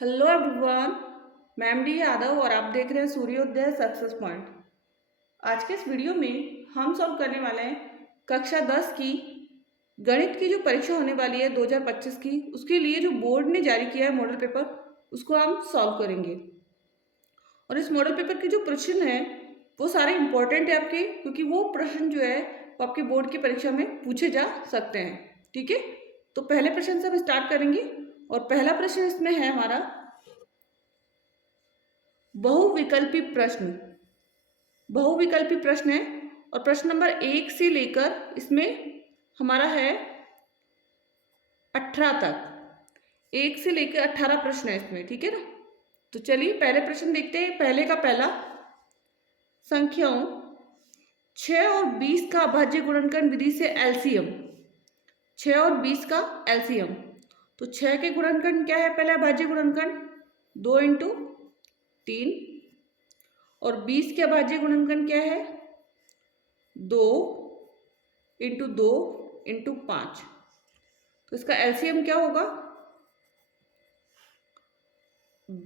Hello everyone, मैं MD Yadav और आप देख रहे हैं सूर्योदय सक्सेस पॉइंट। आज के इस वीडियो में हम सॉल्व करने वाले हैं कक्षा 10 की गणित की जो परीक्षा होने वाली है 2025 की, उसके लिए जो बोर्ड ने जारी किया है मॉडल पेपर, उसको हम सॉल्व करेंगे। और इस मॉडल पेपर के जो प्रश्न है वो सारे इंपॉर्टेंट है आपके, क्योंकि वो प्रश्न जो है वो आपके बोर्ड की परीक्षा में पूछे जा सकते हैं। ठीक है, तो पहले प्रश्न से हम स्टार्ट करेंगे और पहला प्रश्न इसमें है हमारा बहुविकल्पी प्रश्न। बहुविकल्पी प्रश्न है और प्रश्न नंबर 1 से लेकर इसमें हमारा है 18 तक। 1 से लेकर 18 प्रश्न है इसमें, ठीक है ना। तो चलिए पहले प्रश्न देखते हैं। पहले का पहला, संख्याओं 6 और 20 का अभाज्य गुणनखंड विधि से एलसीएम। 6 और 20 का एलसीएम, तो 6 के गुणनखंड क्या है? पहले अभाज्य गुणनखंड 2 इंटू 3 और 20 के अभाज्य गुणनखंड क्या है? 2 इंटू 2 इंटू 5। तो इसका एलसीएम क्या होगा?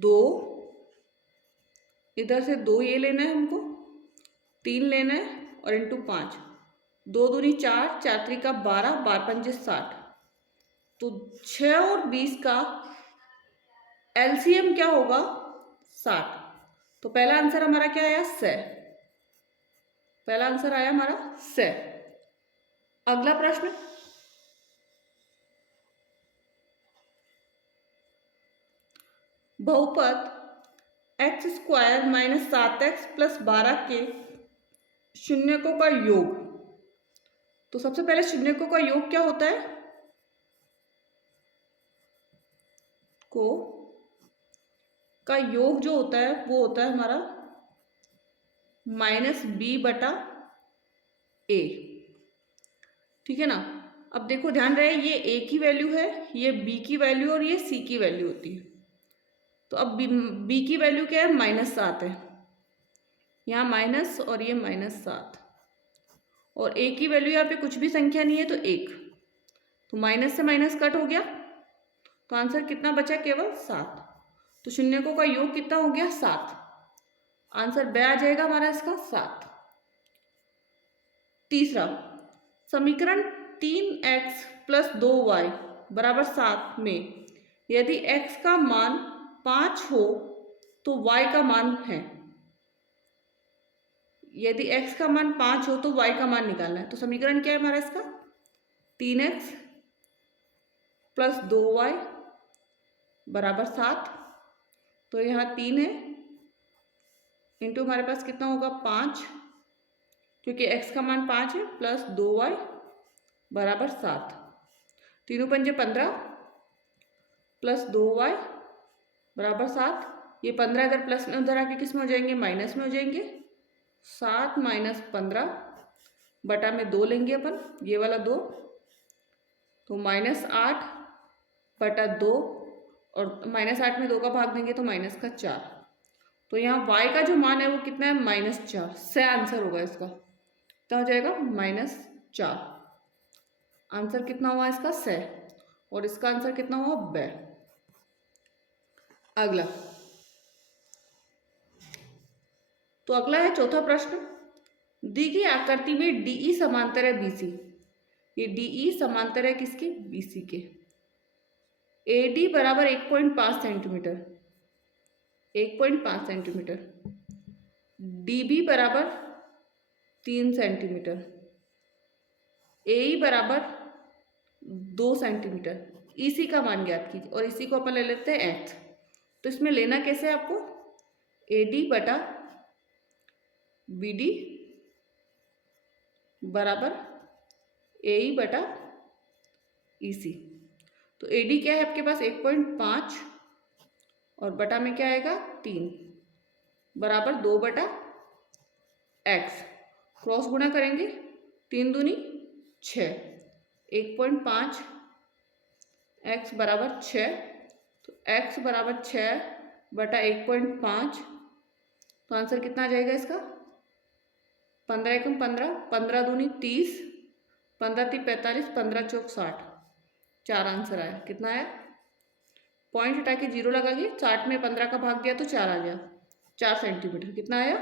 2, इधर से 2 ये लेना है हमको, 3 लेना है और इंटू 5। 2 दूनी 4, 4 त्रिका 12, 12 पंजे 60। तो 6 और 20 का एलसीएम क्या होगा? 60। तो पहला आंसर हमारा क्या आया? 100। पहला आंसर आया हमारा 100। अगला प्रश्न, बहुपद x square minus 7x plus 12 के शून्यकों का योग। तो सबसे पहले शून्यकों का योग क्या होता है? को का योग जो होता है वो होता है हमारा -b/a। ठीक है ना। अब देखो, ध्यान रहे, ये a की वैल्यू है, ये b की वैल्यू और ये c की वैल्यू होती है। तो अब b की वैल्यू क्या है? -7 है, यहाँ माइनस और ये -7, और a की वैल्यू यहाँ पे कुछ भी संख्या नहीं है तो 1। तो माइनस से माइनस कट हो गया, तो आंसर कितना बचा? केवल 7। तो शून्यकों का योग कितना हो गया? 7। आंसर ब आ जाएगा हमारा इसका 7। तीसरा, समीकरण 3x प्लस 2y बराबर 7 में यदि x का मान 5 हो तो y का मान है। यदि x का मान 5 हो तो y का मान निकालना है। तो समीकरण क्या है हमारा इसका? 3x प्लस 2y बराबर 7। तो यहाँ 3 है, इंटू हमारे पास कितना होगा? 5, क्योंकि x का मान 5 है, प्लस 2y बराबर 7। तीनों पंजे 15 प्लस 2y बराबर 7। ये 15 अगर प्लस में उधर आके किस में हो जाएंगे? माइनस में हो जाएंगे। 7 माइनस 15 बटा में 2 लेंगे अपन, ये वाला 2, तो -8 बटा 2, और -8 में 2 का भाग देंगे तो माइनस का 4। तो यहाँ y का जो मान है वो कितना है? -4। से आंसर होगा इसका, कितना हो जाएगा? -4। आंसर कितना हुआ इसका? से। और इसका आंसर कितना हुआ? ब। अगला, तो अगला है चौथा प्रश्न। दी गई आकृति में डीई समांतर है बीसी। ये डीई समांतर है किसके? बीसी के। एडी बराबर 1.5 सेंटीमीटर, 1.5 सेंटीमीटर। डीबी बराबर 3 सेंटीमीटर। एई बराबर 2 सेंटीमीटर। ईसी का मान ज्ञात कीजिए, और इसी को अपन ले लेते हैं एच। तो इसमें लेना कैसे है आपको? एडी बटा बीडी बराबर एई बटा ईसी। तो एडी क्या है आपके पास? 1.5, और बटा में क्या आएगा? 3 बराबर 2 बटा एक्स। क्रॉस गुणा करेंगे, 3 दूनी 6, 1.5 एक्स बराबर 6। तो एक्स बराबर 6 बटा 1.5। तो आंसर कितना आ जाएगा इसका? 15 एकम 15, 15 दूनी 30, 15 × 3 = 45, 15 × 4 = 60। 4 आंसर आया। कितना आया? पॉइंट हटा के 0 लगा के 60 में 15 का भाग दिया तो 4 आ गया, 4 सेंटीमीटर। कितना आया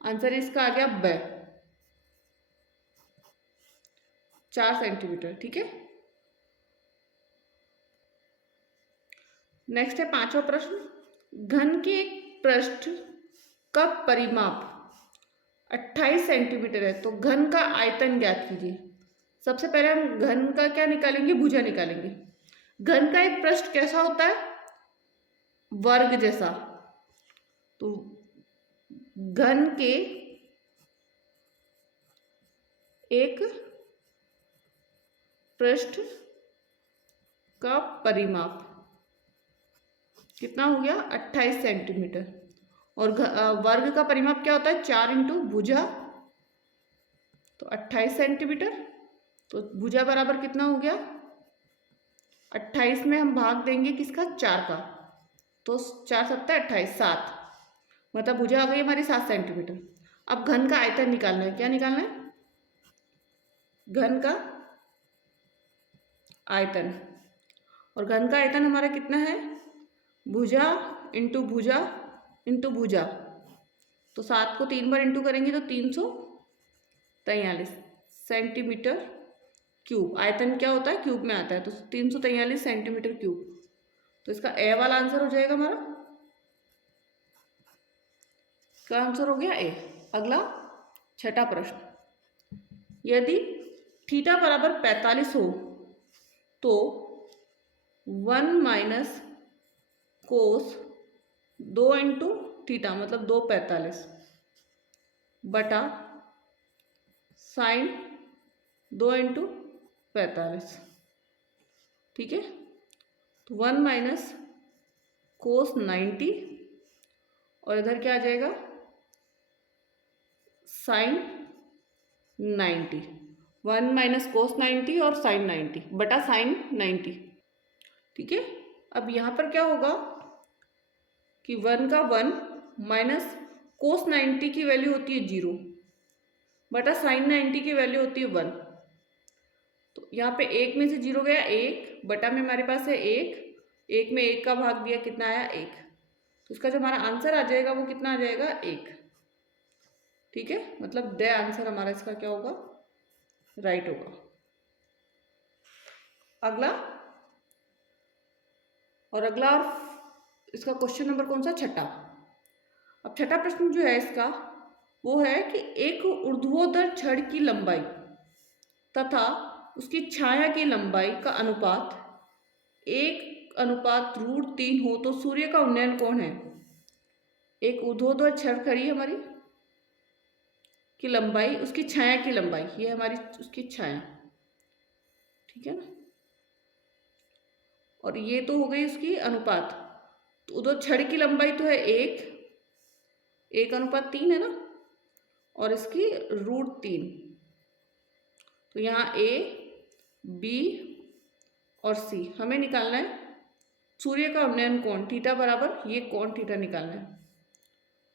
आंसर? इसका आ गया 4 सेंटीमीटर। ठीक है, नेक्स्ट है 5वां प्रश्न। घन के एक पृष्ठ का परिमाप 28 सेंटीमीटर है, तो घन का आयतन ज्ञात कीजिए। सबसे पहले हम घन का क्या निकालेंगे? भुजा निकालेंगे। घन का एक पृष्ठ कैसा होता है? वर्ग जैसा। तो घन के एक पृष्ठ का परिमाप कितना हो गया? 28 सेंटीमीटर। और वर्ग का परिमाप क्या होता है? 4 इंटू भुजा, तो 28 सेंटीमीटर। तो भुजा बराबर कितना हो गया? 28 में हम भाग देंगे किसका? 4 का, तो 4 सत्ता 28, 7, मतलब भुजा आ गई हमारी 7 सेंटीमीटर। अब घन का आयतन निकालना है। क्या निकालना है? घन का आयतन। और घन का आयतन हमारा कितना है? भुजा इंटू भुजा इंटू भुजा, तो 7 को 3 बार इंटू करेंगे तो 343 सेंटीमीटर क्यूब। आयतन क्या होता है? क्यूब में आता है, तो 343 सेंटीमीटर क्यूब। तो इसका ए वाला आंसर हो जाएगा हमारा। क्या आंसर हो गया? ए। अगला 6ठा प्रश्न। यदि थीटा बराबर 45 हो तो 1 माइनस कोस 2 इंटू थीटा मतलब 2 45 बटा साइन 2 इंटू 45। ठीक है, तो 1 माइनस कोस 90 और इधर क्या आ जाएगा? साइन 90। 1 माइनस कोस 90 और साइन 90 बटा साइन 90। ठीक है, अब यहाँ पर क्या होगा कि 1 का 1 माइनस कोस 90 की वैल्यू होती है 0 बटा साइन 90 की वैल्यू होती है 1। तो यहाँ पे 1 में से 0 गया, 1 बटा में हमारे पास है 1 में 1 का भाग दिया, कितना आया? 1। तो इसका जो हमारा आंसर आ जाएगा वो कितना आ जाएगा? 1। ठीक है, मतलब द आंसर हमारा इसका क्या होगा? राइट होगा। अगला इसका क्वेश्चन नंबर कौन सा? 6ठा। अब 6ठा प्रश्न जो है इसका वो है कि एक ऊर्ध्वाधर छड़ की लंबाई तथा उसकी छाया की लंबाई का अनुपात 1:√3 हो तो सूर्य का उन्नयन कोण है। एक ऊर्ध्वाधर छड़ खड़ी है हमारी की लंबाई, उसकी छाया की लंबाई, ये हमारी उसकी छाया। ठीक है ना, और ये तो हो गई उसकी अनुपात। तो उधर छड़ की लंबाई तो है 1:3 है ना, और इसकी √3। तो यहाँ A, B और C हमें निकालना है सूर्य का उन्नयन कोण थीटा बराबर ये कोण थीटा निकालना है।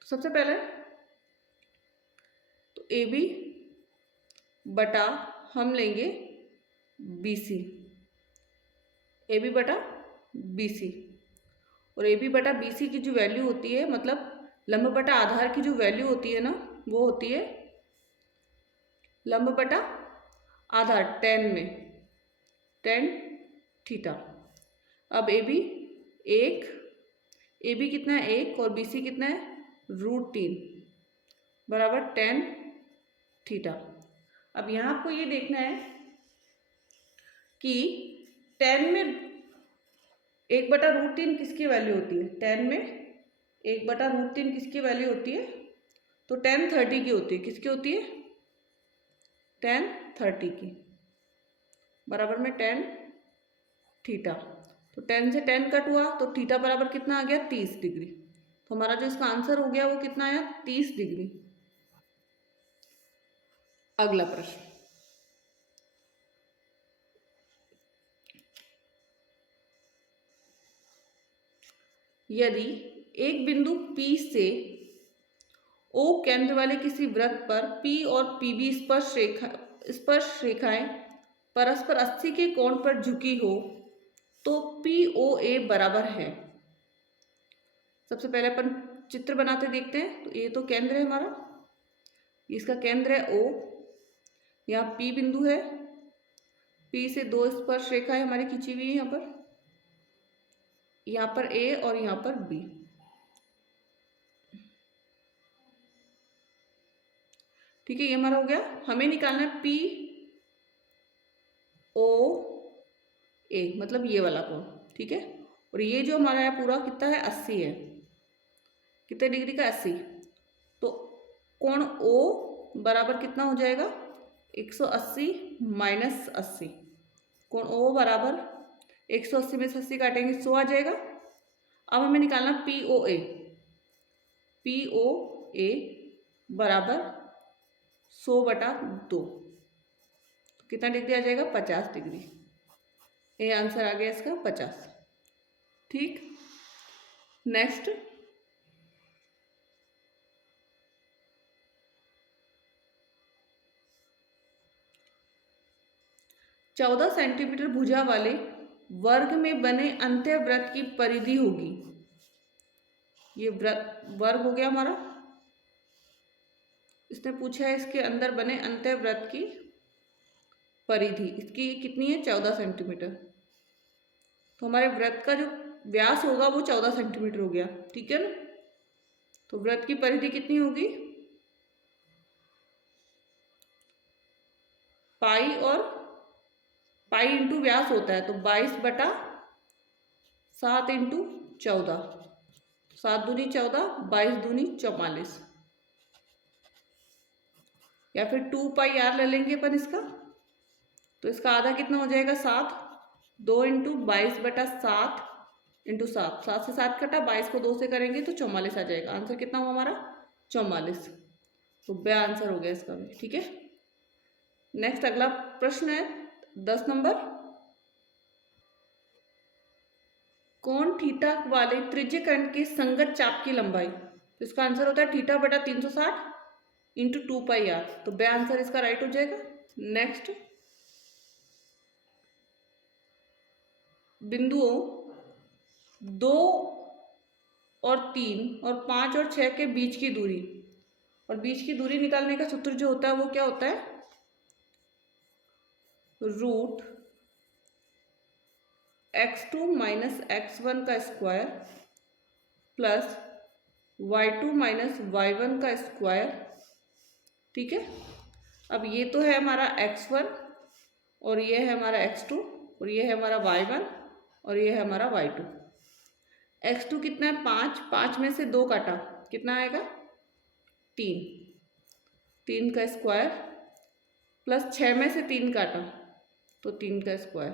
तो सबसे पहले तो AB बटा हम लेंगे BC, AB बटा BC, और AB बटा BC की जो वैल्यू होती है, मतलब लंब बटा आधार की जो वैल्यू होती है ना, वो होती है लंब बटा आधार tan में tan थीटा। अब AB कितना है? 1 और BC कितना है? √3 बराबर tan थीटा। अब यहाँ आपको ये देखना है कि tan में 1/√3 किसकी वैल्यू होती है? tan में 1/√3 किसकी वैल्यू होती है? तो tan 30 की होती है। किसकी होती है? tan 30 की, बराबर में tan थीटा। तो tan से tan कट हुआ तो थीटा बराबर कितना आ गया? 30 डिग्री। तो हमारा जो इसका आंसर हो गया वो कितना आया? 30 डिग्री। अगला प्रश्न, यदि एक बिंदु P से O केंद्र वाले किसी वृत्त पर P और PB स्पर्श रेखाएं परस्पर 80 के कोण पर झुकी हो तो POA बराबर है, सबसे पहले अपन चित्र बनाते देखते हैं। तो ये तो केंद्र है हमारा, इसका केंद्र है O, यहाँ P बिंदु है, P से दो स्पर्श रेखाएं हमारी खींची हुई है यहाँ पर A और यहाँ पर B। ठीक है, ये हमारा हो गया। हमें निकालना है POA, मतलब ये वाला कोण। ठीक है, और ये जो हमारा है पूरा कितना है, 80 है। कितने डिग्री का, 80। तो कोण O बराबर कितना हो जाएगा, 180 माइनस 80। कोण O बराबर 180 में से 80 काटेंगे 100 आ जाएगा। अब हमें निकालना POA। POA बराबर 100/2, तो कितना डिग्री आ जाएगा, 50 डिग्री। ये आंसर आ गया इसका 50। ठीक, नेक्स्ट, चौदह सेंटीमीटर भुजा वाले वर्ग में बने अंत्यवृत्त की परिधि होगी। ये वर्ग हो गया हमारा। इसने पूछा है इसके अंदर बने अंत्यवृत्त की परिधि, इसकी कितनी है, 14 सेंटीमीटर। तो हमारे वृत्त का जो व्यास होगा वो 14 सेंटीमीटर हो गया। ठीक है ना, तो वृत्त की परिधि कितनी होगी, पाई, और पाई इंटू व्यास होता है, तो 22/7 इंटू 14, 7 दूनी 14, 22 दूनी 44, या फिर 2πr ले लेंगे अपन इसका। तो इसका आधा कितना हो जाएगा, 7। 2 इंटू 22/7 इंटू 7, 7 से 7 कटा, 22 को 2 से करेंगे तो 44 आ जाएगा। आंसर कितना हुआ हमारा, 44। तो बे आंसर हो गया इसका भी। ठीक है, नेक्स्ट अगला प्रश्न है 10 नंबर। कोण थीटा वाले त्रिज्यखंड के संगत चाप की लंबाई, तो इसका आंसर होता है θ/360 इंटू 2πr। तो बे आंसर इसका राइट हो जाएगा। नेक्स्ट, बिंदुओं 2 और 3 और 5 और 6 के बीच की दूरी, और बीच की दूरी निकालने का सूत्र जो होता है वो क्या होता है, √x2 माइनस x1 का square plus y2 minus y1 का स्क्वायर। ठीक है, अब ये तो है हमारा x1, और ये है हमारा x2, और ये है हमारा y1, और ये है हमारा y2। x2 कितना है, 5, 5 में से 2 काटा, कितना आएगा, 3, 3 का स्क्वायर, प्लस 6 में से 3 काटा तो 3 का स्क्वायर,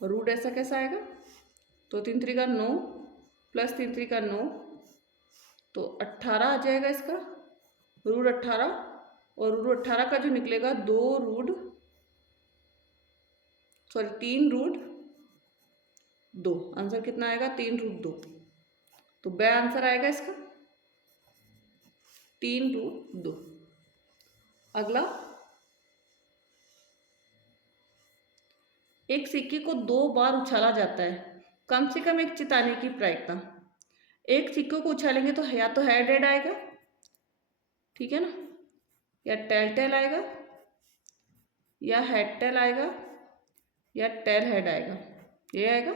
और रूट ऐसा कैसा आएगा, तो 3 3 का 9 प्लस 3 3 का 9, तो 18 आ जाएगा इसका, रूट 18। और रूट 18 का जो निकलेगा 3 रूट 2। आंसर कितना आएगा, 3 रूट 2। तो बे आंसर आएगा इसका 3 रूट 2। अगला, एक सिक्के को 2 बार उछाला जाता है, कम से कम एक चिताने की प्रायिकता। एक सिक्के को उछालेंगे तो या तो हेड हेड आएगा, ठीक है ना, या टेल टेल आएगा, या हेड टेल आएगा, या टेल हेड आएगा, ये आएगा।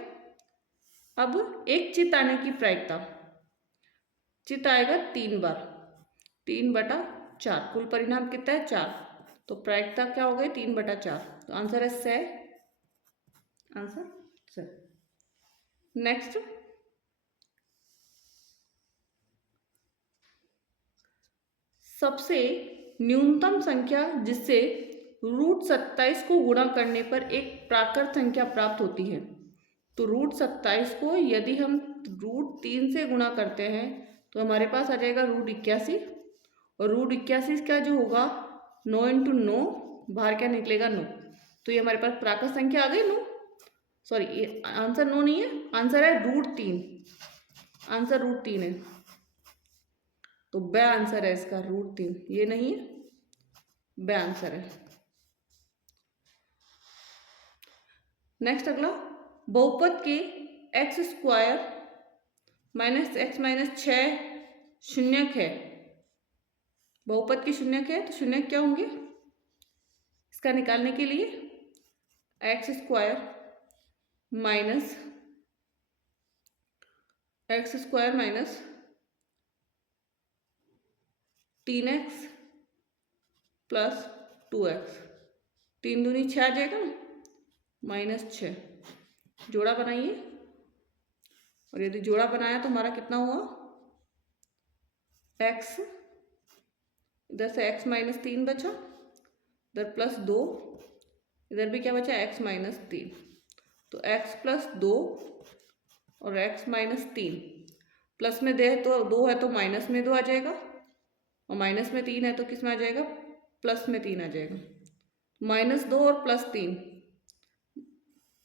अब एक चित आने की प्रायिकता, चित आएगा 3 बार, 3/4, कुल परिणाम कितना है, 4, तो प्रायिकता क्या हो गई, 3/4। तो आंसर है से, आंसर से। नेक्स्ट, सबसे न्यूनतम संख्या जिससे √27 को गुणा करने पर एक प्राकृत संख्या प्राप्त होती है। तो √27 को यदि हम √3 से गुणा करते हैं तो हमारे पास आ जाएगा √81, और √81 का जो होगा 9 इंटू 9, बाहर क्या निकलेगा 9, तो ये हमारे पास प्राकृत संख्या आ गई 9। सॉरी, ये आंसर 9 नहीं है, आंसर है √3, आंसर √3 है। तो बे आंसर है इसका √3, ये नहीं है, बे आंसर है। नेक्स्ट अगला, बहुपद के x square minus x minus 6 शून्यक है। बहुपद के शून्यक है तो शून्यक क्या होंगे इसका निकालने के लिए? X square minus 3x plus 2x, 3 दूनी 6 आ जाएगा ना, -6। जोड़ा बनाइए, और यदि जोड़ा बनाया तो हमारा कितना हुआ? x, इधर से x माइनस 3 बचा, इधर प्लस 2, इधर भी क्या बचा? x minus 3। तो x प्लस 2 और x माइनस 3, प्लस में दे तो 2 है तो माइनस में 2 आ जाएगा, और माइनस में 3 है तो किस में आ जाएगा? प्लस में 3 आ जाएगा। -2 और +3,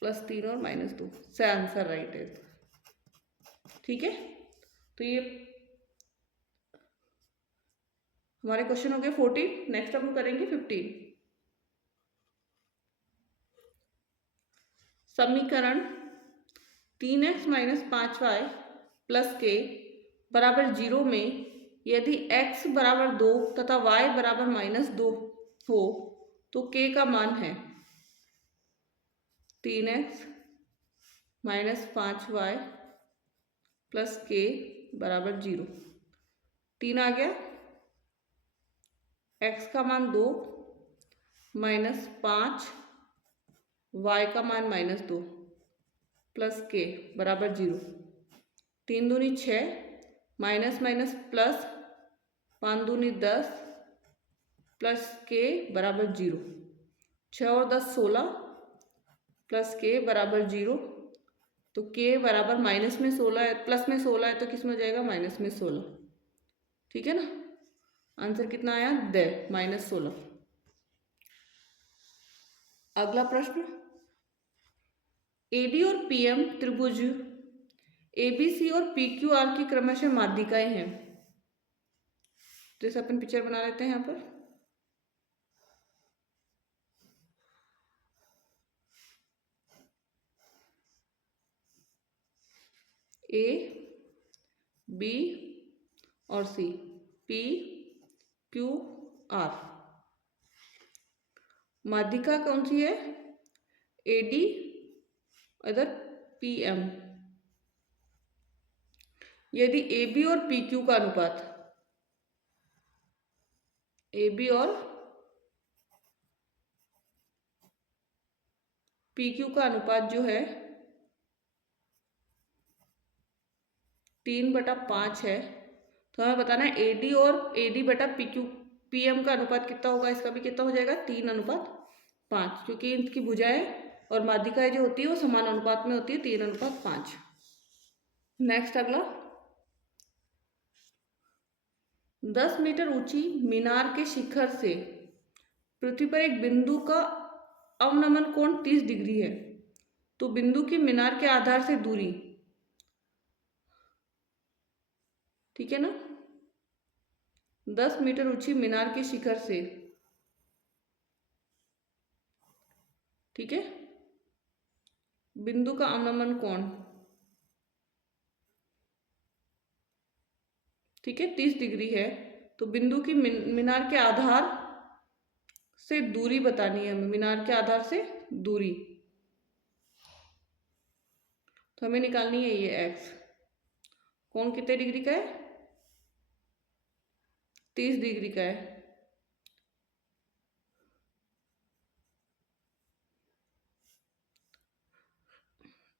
+3 और -2 से आंसर राइट है। ठीक है, तो ये हमारे क्वेश्चन हो गए 14। नेक्स्ट हम करेंगे 15। समीकरण 3x माइनस 5y प्लस के बराबर 0 में यदि x बराबर 2 तथा y बराबर -2 हो तो k का मान है 3x minus 5y plus k बराबर 0। 3 आ गया, x का मान 2 माइनस 5, y का मान -2 प्लस k बराबर 0। 3 दूनी 6, माइनस माइनस प्लस, 5 दूनी 10 प्लस k बराबर 0। 6 और 10 16 प्लस k बराबर 0। तो k बराबर माइनस में 16 है, प्लस में 16 है तो किस में जाएगा? माइनस में 16। ठीक है ना, आंसर कितना आया? -16। अगला प्रश्न, एडी और पीएम त्रिभुज एबीसी और पीक्यूआर की क्रमशः माध्यिकाएं हैं। जैसे अपन पिक्चर बना लेते हैं यहाँ पर। ए बी और सी, पी क्यू आर। माध्यिका कौन सी है? एडी, इधर पीएम। यदि ए बी और पी क्यू का अनुपात, ए बी और पी क्यू का अनुपात जो है 3/5 है, तो हमें बताना है ए डी और ए डी बटा पी क्यू पी एम का अनुपात कितना होगा। इसका भी कितना हो जाएगा? 3:5, क्योंकि इनकी भुजाएं और माध्यिकाएं जो होती है वो समान अनुपात में होती है, 3:5। नेक्स्ट अगला, 10 मीटर ऊंची मीनार के शिखर से पृथ्वी पर एक बिंदु का अवनमन कोण 30 डिग्री है, तो बिंदु की मीनार के आधार से दूरी, ठीक है ना, 10 मीटर ऊंची मीनार के शिखर से, ठीक है, बिंदु का अवनमन कोण, ठीक है, 30 डिग्री है, तो बिंदु की मीनार के आधार से दूरी बतानी है हमें, मीनार के आधार से दूरी, तो हमें निकालनी है ये एक्स। कोण कितने डिग्री का है? 30 डिग्री का है।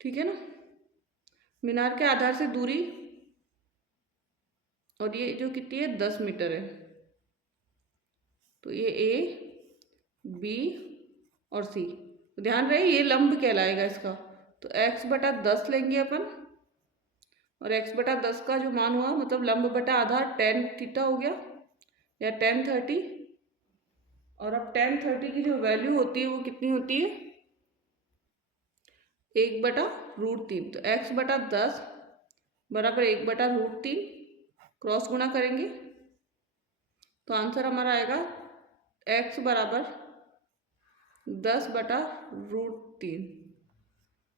ठीक है ना, मीनार के आधार से दूरी, और ये जो कितनी है? 10 मीटर है, तो ये ए बी और सी। ध्यान रहे ये लंब कहलाएगा इसका, तो x/10 लेंगे अपन, और x/10 का जो मान हुआ मतलब लंब बटा आधार tan थीटा हो गया, या tan 30। और अब tan 30 की जो वैल्यू होती है वो कितनी होती है? 1/√3। तो x/10 बराबर 1/√3, क्रॉस गुणा करेंगे तो आंसर हमारा आएगा x बराबर 10/√3।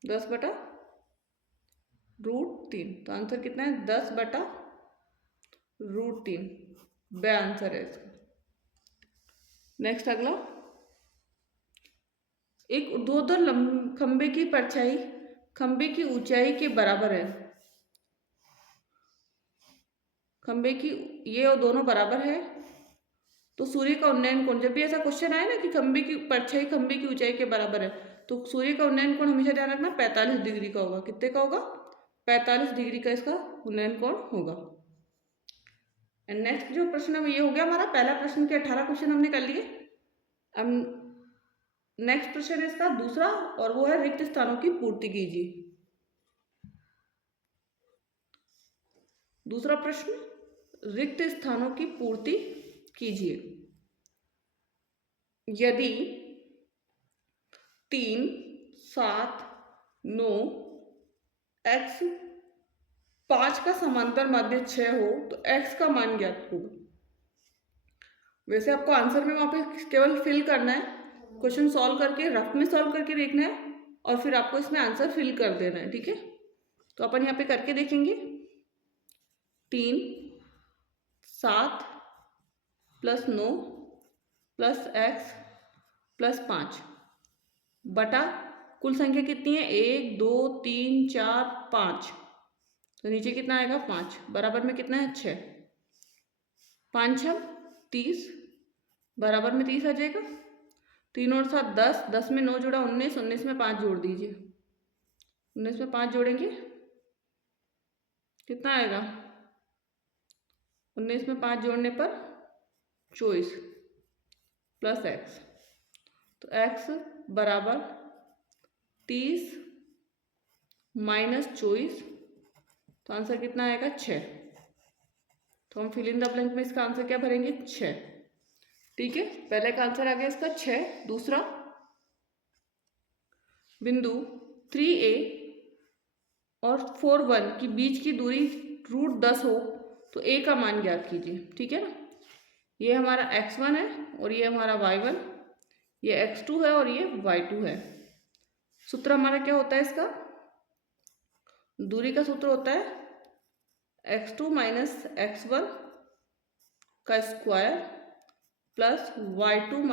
10/√3। तो आंसर कितना है? 10/√3 बे आंसर है इसका। नेक्स्ट अगला, एक ऊर्ध्वाधर खंबे की परछाई खंबे की ऊंचाई के बराबर है। खंबे की ये और दोनों बराबर है, तो सूर्य का उन्नयन कोण, जब भी ऐसा क्वेश्चन आए ना कि खंबे की परछाई खंबे की ऊंचाई के बराबर है, तो सूर्य का उन्नयन कोण हमेशा ध्यान रखना 45 डिग्री का होगा। कितने का होगा? 45 डिग्री का इसका उन्नयन कोण होगा। एंड नेक्स्ट जो प्रश्न है ये हो गया हमारा पहला प्रश्न के 18 क्वेश्चन हमने कर लिए। अब नेक्स्ट प्रश्न है इसका दूसरा, और वो है रिक्त स्थानों की पूर्ति कीजिए। दूसरा प्रश्न, रिक्त स्थानों की पूर्ति कीजिए। यदि 3, 7, 9, x 5 का समांतर माध्य 6 हो तो x का मान ज्ञात होगा। वैसे आपको आंसर में वहां पे केवल फिल करना है, क्वेश्चन सॉल्व करके रफ में सॉल्व करके देखना है और फिर आपको इसमें आंसर फिल कर देना है। ठीक है, तो अपन यहाँ पे करके देखेंगे। 3, 7 + 9 + x + 5 बटा कुल संख्या कितनी है? 1, 2, 3, 4, 5। तो नीचे कितना आएगा? 5 बराबर में कितना है? 6। 5 × 30 बराबर में 30 आ जाएगा। 3 और 7 10, 10 में 9 जोड़ा 19, 19 में 5 जोड़ दीजिए। 19 में 5 जोड़ेंगे कितना आएगा? 19 में 5 जोड़ने पर 24 + x। तो x बराबर 30 - 24, तो आंसर कितना आएगा? 6। तो हम फिल इन द ब्लैंक में इसका आंसर क्या भरेंगे? 6। ठीक है, पहले का आंसर आ गया इसका 6। दूसरा, बिंदु 3A और 4, 1 की बीच की दूरी √10 हो तो a का मान ज्ञात कीजिए। ठीक है ना, ये हमारा x1 है और ये हमारा y1, ये x2 है और ये y2 है। सूत्र हमारा क्या होता है इसका? दूरी का सूत्र होता है x2 - x1 का स्क्वायर प्लस y2 -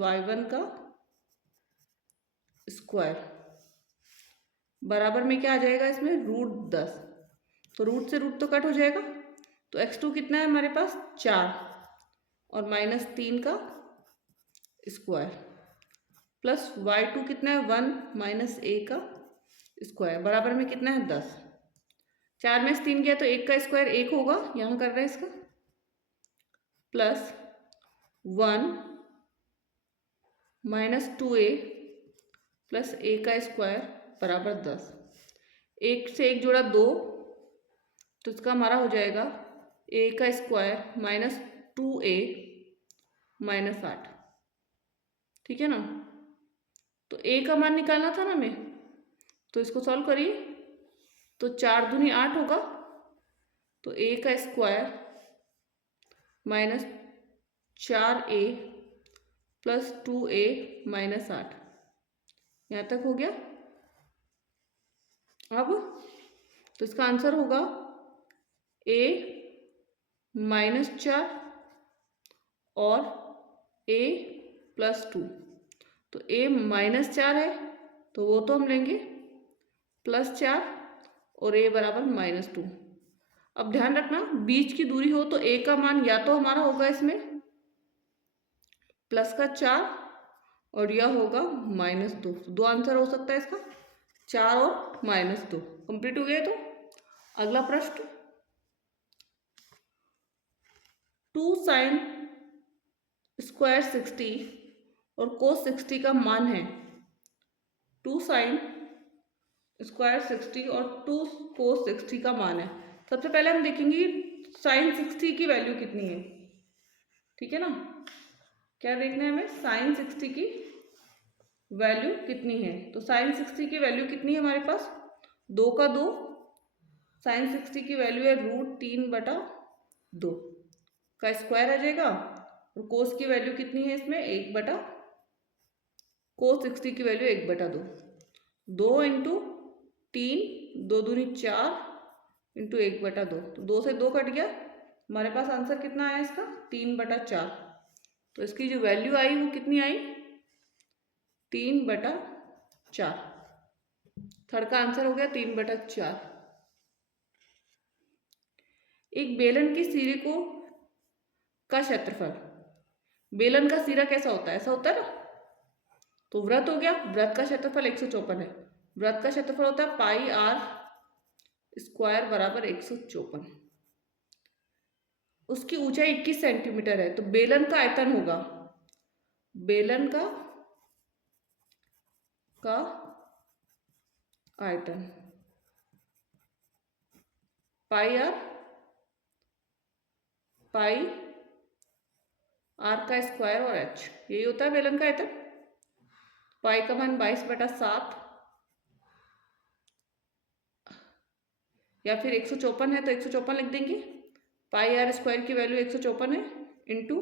y1 का स्क्वायर बराबर में क्या आ जाएगा इसमें? √10। तो रूट से रूट तो कट हो जाएगा। तो x2 कितना है हमारे पास? 4 और -3 का स्क्वायर प्लस y2 कितना है? 1 - a का स्क्वायर बराबर में कितना है? 10। 4 में से 3 गया तो 1 का स्क्वायर 1 होगा, यहाँ कर रहे हैं इसका, प्लस 1 - 2a प्लस a का स्क्वायर बराबर 10। 1 से 1 जोड़ा 2, तो इसका हमारा हो जाएगा a का स्क्वायर -2a -8। ठीक है ना, तो a का मान निकालना था ना हमें, तो इसको सॉल्व करिए। तो 4 दूनी 8 होगा, तो a का स्क्वायर -4a प्लस 2a -8, यहाँ तक हो गया। अब तो इसका आंसर होगा a -4 और a + 2। तो a -4 है तो वो तो हम लेंगे +4 और a बराबर -2। अब ध्यान रखना बीच की दूरी हो तो a का मान या तो हमारा होगा इसमें +4 और यह होगा -2। दो आंसर हो सकता है इसका, 4 और -2। कंप्लीट हो गया। तो अगला प्रश्न, 2 sin स्क्वायर 60 और cos 60 का मान है। 2 sin स्क्वायर 60 और 2 cos 60 का मान है। सबसे पहले हम देखेंगे sin 60 की वैल्यू कितनी है। ठीक है ना, क्या देखना है हमें? sin 60 की वैल्यू कितनी है। तो sin 60 की वैल्यू कितनी है हमारे पास? 2 का 2, sin 60 की वैल्यू है √3/2 का स्क्वायर आ जाएगा। और cos की वैल्यू कितनी है इसमें? cos 60 की वैल्यू 1/2। 2 × 3, 2×2 = 4 इंटू 1/2, तो 2 से 2 कट गया। हमारे पास आंसर कितना आया इसका 3/4। तो इसकी जो वैल्यू आई वो कितनी आई 3/4। थर्ड का आंसर हो गया 3/4। एक बेलन की सिरे को का क्षेत्रफल, बेलन का सिरा कैसा होता है, ऐसा होता है ना। तो वृत्त हो गया, वृत्त का क्षेत्रफल 154 है। वृत्त का क्षेत्रफल होता है πr² बराबर 154। उसकी ऊंचाई 21 सेंटीमीटर है। तो बेलन का आयतन होगा, बेलन का आयतन πr का स्क्वायर और h, यही होता है बेलन का आयतन। पाई का मान 22/7 या फिर 154 है तो 154 लिख देंगे। πr² की वैल्यू 154 है इंटू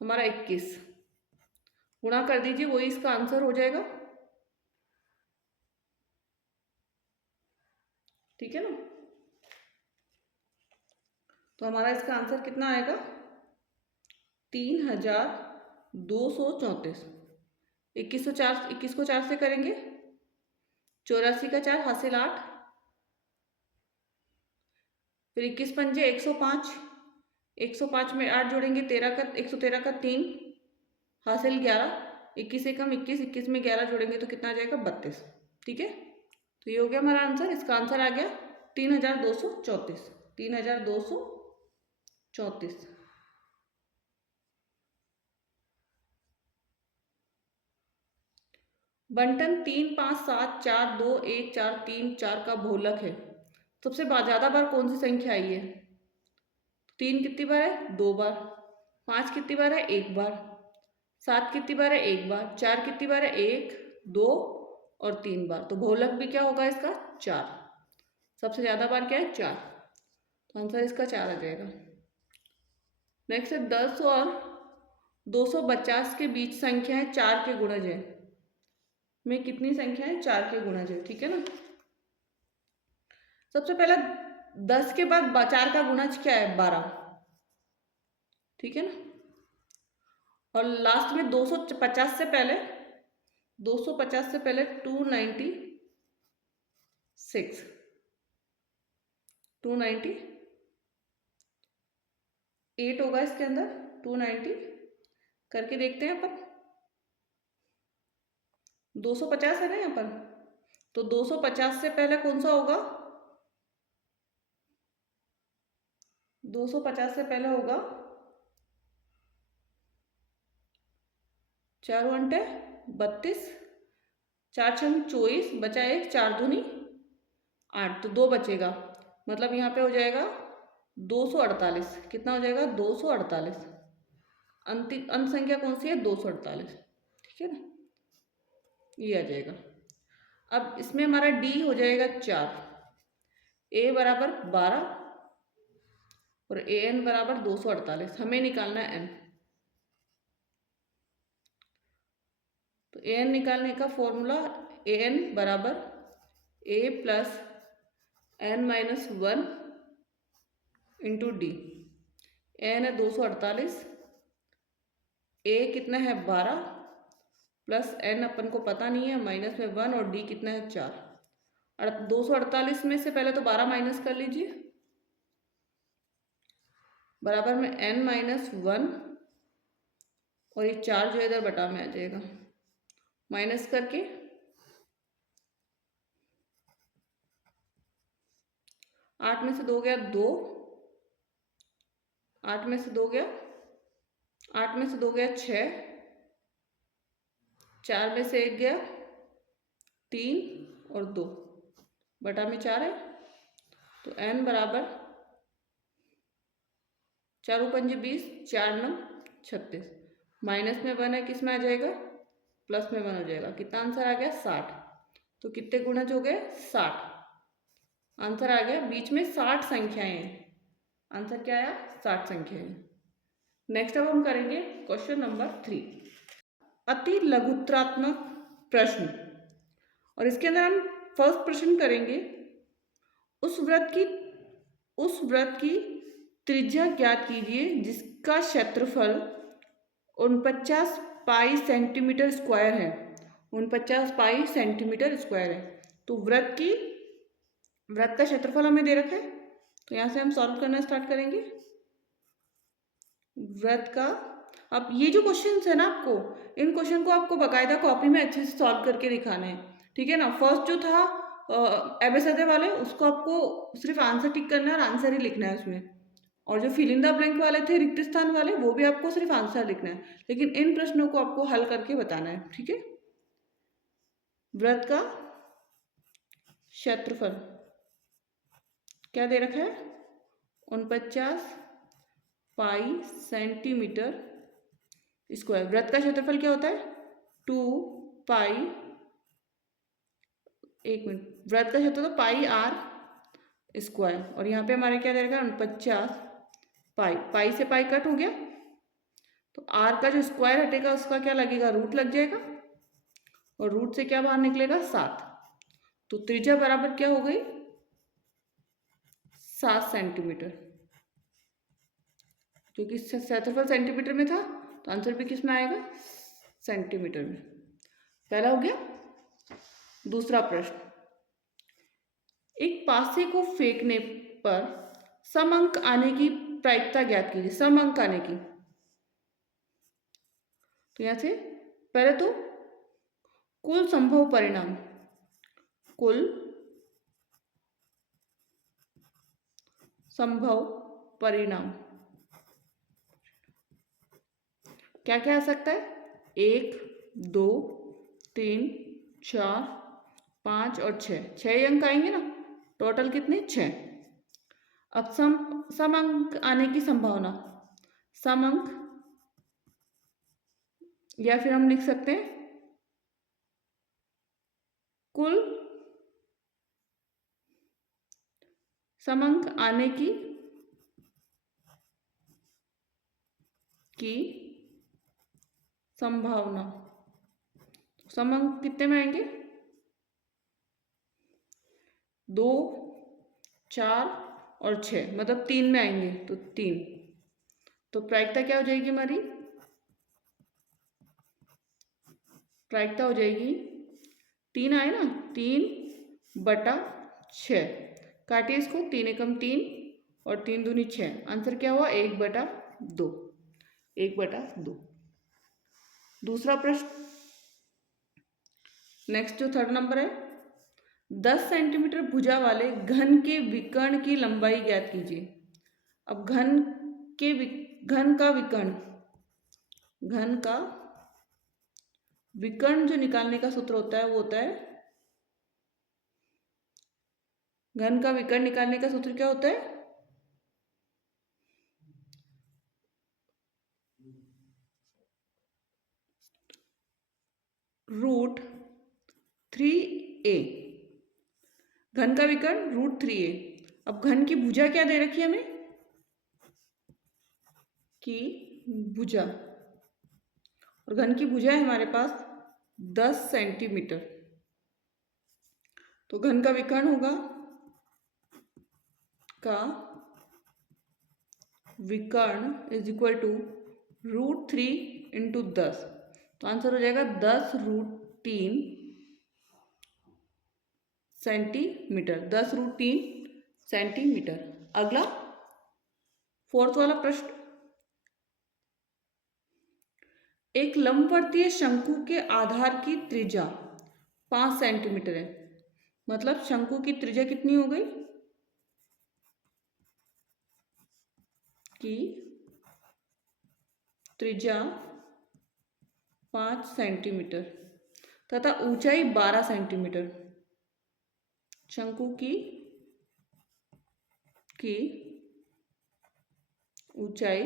हमारा 21 गुणा कर दीजिए, वही इसका आंसर हो जाएगा। ठीक है ना। तो हमारा इसका आंसर कितना आएगा 3234। 21 को 4 से करेंगे, 84 का 4 हासिल 8, फिर 21 पंजे 105, 105 में 8 जोड़ेंगे 113 का 3 हासिल 11, 21 से कम 21, 21 में 11 जोड़ेंगे तो कितना आ जाएगा 32। ठीक है, तो ये हो गया हमारा आंसर। इसका आंसर आ गया 3234। 3234। बंटन 3 5 7 4 2 1 4 3 4 का बहुलक है। सबसे ज्यादा बार कौन सी संख्या आई है। 3 कितनी बार है 2 बार, 5 कितनी बार है 1 बार, 7 कितनी बार है 1 बार, 4 कितनी बार है 1 2 और 3 बार। तो बहुलक भी क्या होगा इसका 4। सबसे ज्यादा बार क्या है 4, तो आंसर इसका 4 आ जाएगा। नेक्स्ट है 10 और 250 के बीच संख्या है 4 के गुणज है। में कितनी संख्या है 4 के गुणज है। ठीक है ना। सबसे पहला 10 के बाद 4 का गुणज क्या है 12। ठीक है ना। और लास्ट में 250 से पहले 298 होगा इसके अंदर। 290 करके देखते हैं अपन। 250 है ना यहाँ पर, तो 250 से पहले कौन सा होगा 250 से पहले होगा 4 घंटे 32, 4 छंग 24, बचा 1, 4 दूनी 8, तो 2 बचेगा। मतलब यहाँ पे हो जाएगा 248। कितना हो जाएगा 248। अंतिम अंत संख्या कौन सी है 248। ठीक है ना, ये आ जाएगा। अब इसमें हमारा डी हो जाएगा 4, ए बराबर 12 और ए एन बराबर 248। हमें निकालना है एन। तो ए एन निकालने का फॉर्मूला ए एन बराबर A plus N minus 1 into D. N है 248, ए कितना है 12 प्लस एन अपन को पता नहीं है, माइनस में 1 और डी कितना है 4। 248 में से पहले तो 12 माइनस कर लीजिए, बराबर में एन माइनस 1 और ये 4 जो इधर बटा में आ जाएगा। माइनस करके 8 में से 2 गया 2, 8 में से 2 गया 8 में से 2 गया 6, 4 में से 1 गया 3 और 2 बटा में 4 है। तो n बराबर 4 पंजे 20, 4 9 36, माइनस में 1 है, किस में आ जाएगा प्लस में 1 हो जाएगा। कितना आंसर आ गया 60। तो कितने गुणज हो गए 60। आंसर आ गया, बीच में 60 संख्याएं हैं। आंसर क्या आया 60 संख्याएं। नेक्स्ट अब हम करेंगे क्वेश्चन नंबर 3, अति लघुत्रात्मक प्रश्न। और इसके अंदर हम फर्स्ट प्रश्न करेंगे, उस वृत्त की त्रिज्या ज्ञात कीजिए जिसका क्षेत्रफल 49 पाई सेंटीमीटर स्क्वायर है। 49 पाई सेंटीमीटर स्क्वायर है। तो वृत्त का क्षेत्रफल हमें दे रखा है, तो यहाँ से हम सॉल्व करना स्टार्ट करेंगे वृत्त का। अब ये जो क्वेश्चंस है ना, आपको इन क्वेश्चन को आपको बाकायदा कॉपी में अच्छे से सॉल्व करके दिखाना है, ठीक है ना। फर्स्ट जो था एबेसडे वाले, उसको आपको सिर्फ आंसर टिक करना है और आंसर ही लिखना है उसमें। और जो फिल इन द ब्लैंक वाले थे, रिक्त स्थान वाले, वो भी आपको सिर्फ आंसर लिखना है, लेकिन इन प्रश्नों को आपको हल करके बताना है, ठीक है। वृत्त का क्षेत्रफल क्या दे रखा है, 49 पाई सेंटीमीटर स्क्वायर। वृत्त का क्षेत्रफल क्या होता है, 2 पाई, एक मिनट, वृत्त का क्षेत्रफल पाई आर स्क्वायर, और यहाँ पे हमारे क्या दे रखा है, 49 पाई। पाई से पाई कट हो गया, तो आर का जो स्क्वायर हटेगा उसका क्या लगेगा, रूट लग जाएगा, और रूट से क्या बाहर निकलेगा, 7। तो त्रिज्या बराबर क्या हो गई, 7 सेंटीमीटर, क्योंकि क्षेत्रफल सेंटीमीटर में था, तो आंसर भी किस में आएगा, सेंटीमीटर में। पहला हो गया। दूसरा प्रश्न, एक पासे को फेंकने पर सम अंक आने की प्रायिकता ज्ञात कीजिए। सम अंक आने की, तो यहां से पहले तो कुल संभव परिणाम, कुल संभव परिणाम क्या क्या आ सकता है, 1, 2, 3, 4, 5 और 6। 6 अंक आएंगे ना, टोटल कितने, 6। अब सम अंक आने की संभावना, सम अंक, या फिर हम लिख सकते हैं कुल सम अंक आने की संभावना। सम अंक कितने में आएंगे, 2, 4 और 6, मतलब 3 में आएंगे, तो 3। तो प्रायिकता क्या हो जाएगी हमारी, प्रायिकता हो जाएगी, 3 आए ना, 3/6। काटिए इसको, 3 एकम 3 और 3 दूनी 6। आंसर क्या हुआ, 1/2, 1/2। दूसरा प्रश्न, नेक्स्ट जो थर्ड नंबर है, 10 सेंटीमीटर भुजा वाले घन के विकर्ण की लंबाई ज्ञात कीजिए। अब घन का विकर्ण जो निकालने का सूत्र होता है, वो होता है, घन का विकर्ण निकालने का सूत्र क्या होता है, √3a। घन का विकर्ण √3a। अब घन की भुजा क्या दे रखी है हमें, की भुजा, और घन की भुजा है हमारे पास 10 सेंटीमीटर। तो घन का विकर्ण होगा, का विकर्ण इज इक्वल टू √3 इंटू 10। तो आंसर हो जाएगा 10√3 सेंटीमीटर, 10√3 सेंटीमीटर। अगला फोर्थ वाला प्रश्न, एक लंबवर्तीय शंकु के आधार की त्रिज्या 5 सेंटीमीटर है। मतलब शंकु की त्रिज्या कितनी हो गई, की त्रिज्या 5 सेंटीमीटर तथा ऊंचाई 12 सेंटीमीटर। शंकु की ऊंचाई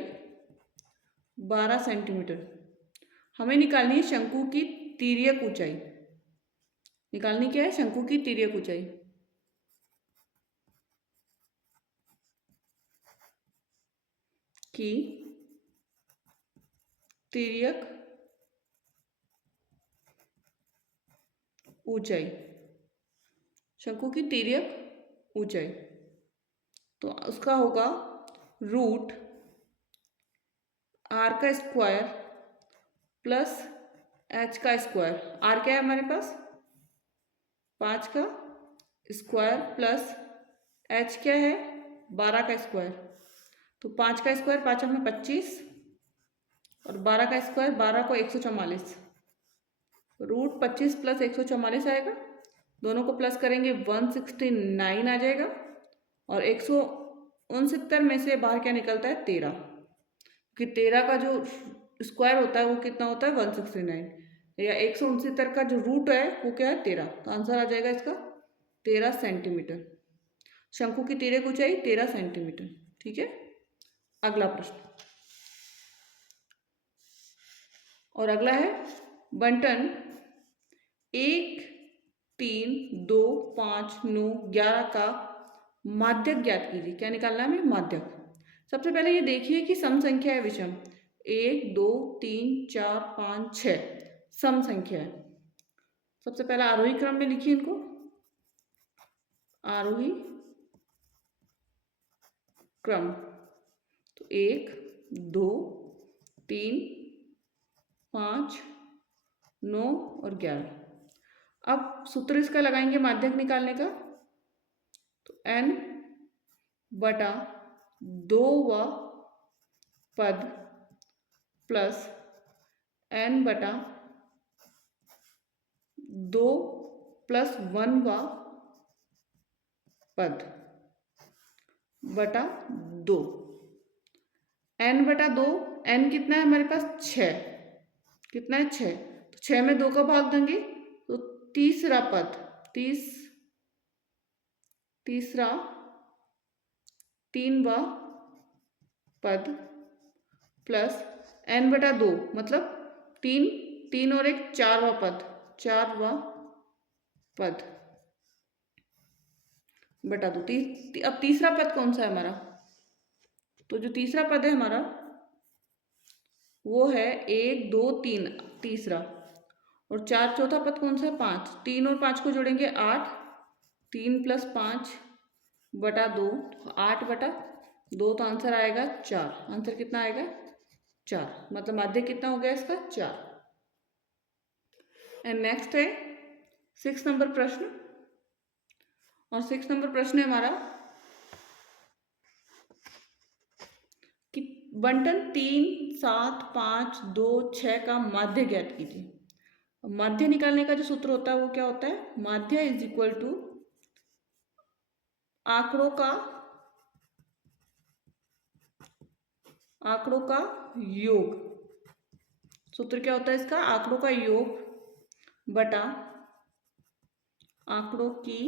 12 सेंटीमीटर। हमें निकालनी है शंकु की तिर्यक ऊंचाई। निकालनी क्या है, शंकु की तिर्यक ऊंचाई। की तिर्यक ऊंचाई शंकु की तिर्यक ऊंचाई, तो उसका होगा रूट आर का स्क्वायर प्लस एच का स्क्वायर। आर क्या है हमारे पास 5 का स्क्वायर प्लस एच क्या है 12 का स्क्वायर। तो 5 का स्क्वायर 5 में 25 और 12 का स्क्वायर 12 को 144, रूट 25 प्लस 144 आएगा। दोनों को प्लस करेंगे 169 आ जाएगा। और 169 में से बाहर क्या निकलता है 13, क्योंकि 13 का जो स्क्वायर होता है वो कितना होता है 169, या 169 का जो रूट है वो क्या है 13। तो आंसर आ जाएगा इसका 13 सेंटीमीटर। शंकु की तिर्यक ऊंचाई 13 सेंटीमीटर। ठीक है, अगला प्रश्न। और अगला है बंटन 1, 3, 2, 5, 9, 11 का माध्यक ज्ञात कीजिए। क्या निकालना है हमें माध्यक। सबसे पहले ये देखिए कि सम संख्या है विषम। 1, 2, 3, 4, 5, 6 सम संख्या है। सबसे पहले आरोही क्रम में लिखिए इनको, आरोही क्रम। तो 1, 2, 3, 5, 9 और 11। अब सूत्र इसका लगाएंगे माध्यक निकालने का। तो n बटा 2वां पद प्लस n बटा 2 प्लस 1वां पद बटा 2। n बटा 2, n कितना है हमारे पास 6, कितना है 6। तो 6 में 2 का भाग देंगे तो तीसरा पद, तीसरा 3वां पद प्लस n बटा 2 मतलब 3 और 1 4वां पद, 4वां पद बटा 2। अब तीसरा पद कौन सा है हमारा, तो जो तीसरा पद है हमारा वो है 1, 2, 3 तीसरा, और 4 चौथा पद कौन सा है 5। 3 और 5 को जोड़ेंगे 8, 3 प्लस 5 बटा 2, 8 बटा 2, तो आंसर आएगा 4। आंसर कितना आएगा 4, मतलब माध्यक कितना हो गया इसका 4। एंड नेक्स्ट है 6 नंबर प्रश्न। और 6 नंबर प्रश्न है हमारा कि बंटन 3, 7, 5, 2, 6 का माध्य ज्ञात कीजिए। माध्य निकालने का जो सूत्र होता है वो क्या होता है, माध्य इज इक्वल टू आंकड़ों का योग। सूत्र क्या होता है इसका, आंकड़ों का योग बटा आंकड़ों की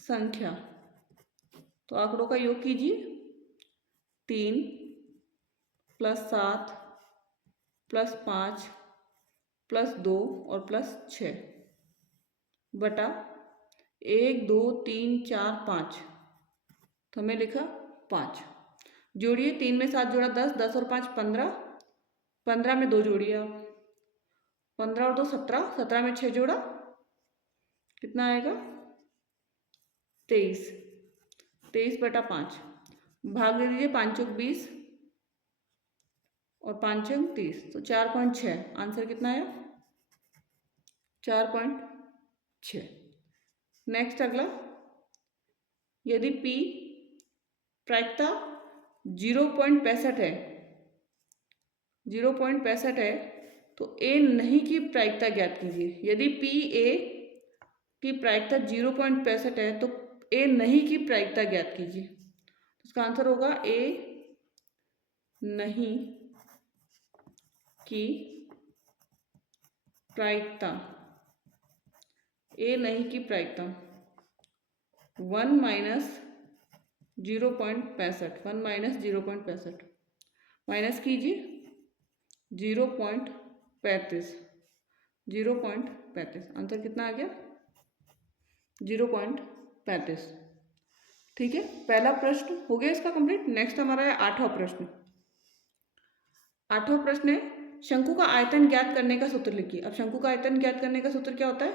संख्या। तो आंकड़ों का योग कीजिए 3 प्लस 7 प्लस 5 प्लस 2 और प्लस 6 बटा 1, 2, 3, 4, 5। तो हमें लिखा 5। जोड़िए 3 में 7 जोड़ा 10, 10 और 5 15, 15 में 2 जोड़िए आप, 15 और 2 17, 17 में 6 जोड़ा कितना आएगा 23, 23 बटा 5। भाग दे दीजिए 5 चौक 20 और 5 चौक 30, तो 4.6। आंसर कितना आया 4.6। नेक्स्ट अगला, यदि P प्रायिकता 0.65 है, 0.65 है तो A नहीं की प्रायिकता ज्ञात कीजिए। यदि P A की प्रायिकता 0.65 है तो A नहीं की प्रायिकता ज्ञात कीजिए। इसका आंसर होगा A नहीं की प्रायिकता, A नहीं की प्रायिकता 1 माइनस 0.65, 1 माइनस 0.65 माइनस कीजिए 0.35, 0.35। आंसर कितना आ गया 0.35। ठीक है, पहला प्रश्न हो गया इसका कंप्लीट। नेक्स्ट हमारा है 8वां प्रश्न। 8वां प्रश्न है शंकु का आयतन ज्ञात करने का सूत्र लिखिए। अब शंकु का आयतन ज्ञात करने का सूत्र क्या होता है,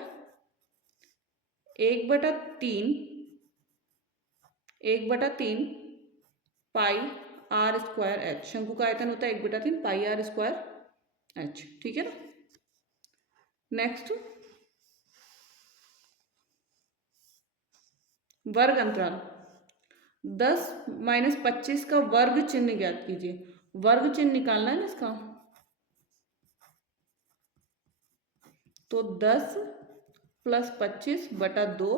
1/3 पाई आर स्क्वायर एच। शंकु का आयतन होता है 1/3 पाई आर स्क्वायर एच। ठीक है ना। नेक्स्ट, वर्ग अंतराल 10 - 25 का वर्ग चिन्ह ज्ञात कीजिए। वर्ग चिन्ह निकालना है ना इसका, तो 10 + 25/2,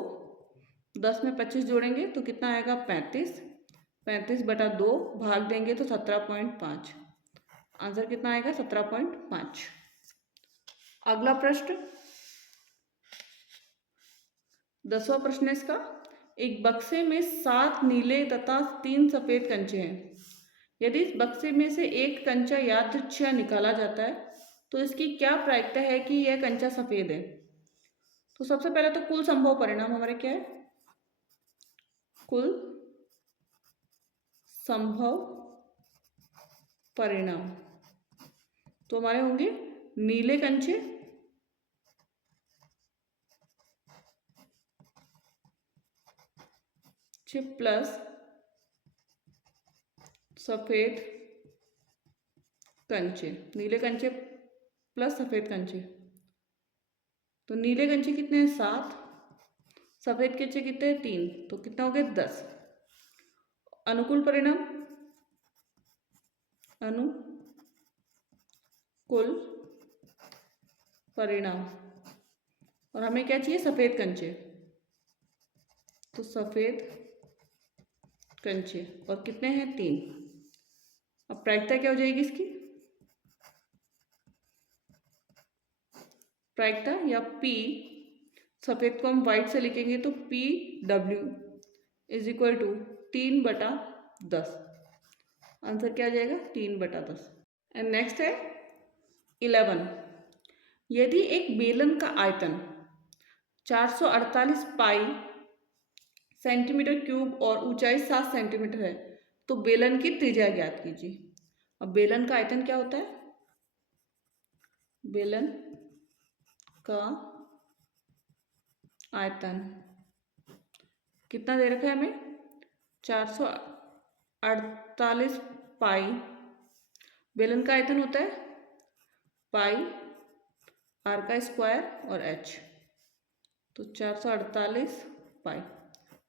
10 में 25 जोड़ेंगे तो कितना आएगा 35, 35/2 भाग देंगे तो 17.5। आंसर कितना आएगा 17.5। अगला प्रश्न, 10वां प्रश्न है इसका। एक बक्से में 7 नीले तथा 3 सफेद कंचे हैं। यदि इस बक्से में से एक कंचा यादृच्छिक निकाला जाता है तो इसकी क्या प्रायिकता है कि यह कंचा सफेद है। तो सबसे पहले तो कुल संभव परिणाम हमारे क्या है, कुल संभव परिणाम तो हमारे होंगे नीले कंचे प्लस सफेद कंचे, नीले कंचे प्लस सफेद कंचे। तो नीले कंचे कितने हैं 7, सफेद कंचे कितने हैं 3, तो कितना हो गया 10। अनुकूल परिणाम, अनुकूल परिणाम, और हमें क्या चाहिए सफेद कंचे, तो सफेद कंचे और कितने हैं 3। अब प्रायिकता क्या हो जाएगी इसकी, प्रायिकता या P, सफेद को हम वाइट से लिखेंगे तो PW = 3/10। आंसर क्या आ जाएगा 3/10। एंड नेक्स्ट है 11। यदि एक बेलन का आयतन 448 पाई सेंटीमीटर क्यूब और ऊंचाई 7 सेंटीमीटर है तो बेलन की त्रिज्या ज्ञात कीजिए। अब बेलन का आयतन क्या होता है, बेलन का आयतन कितना दे रखा है हमें 448 पाई। बेलन का आयतन होता है पाई आर का स्क्वायर और एच, तो 448 पाई,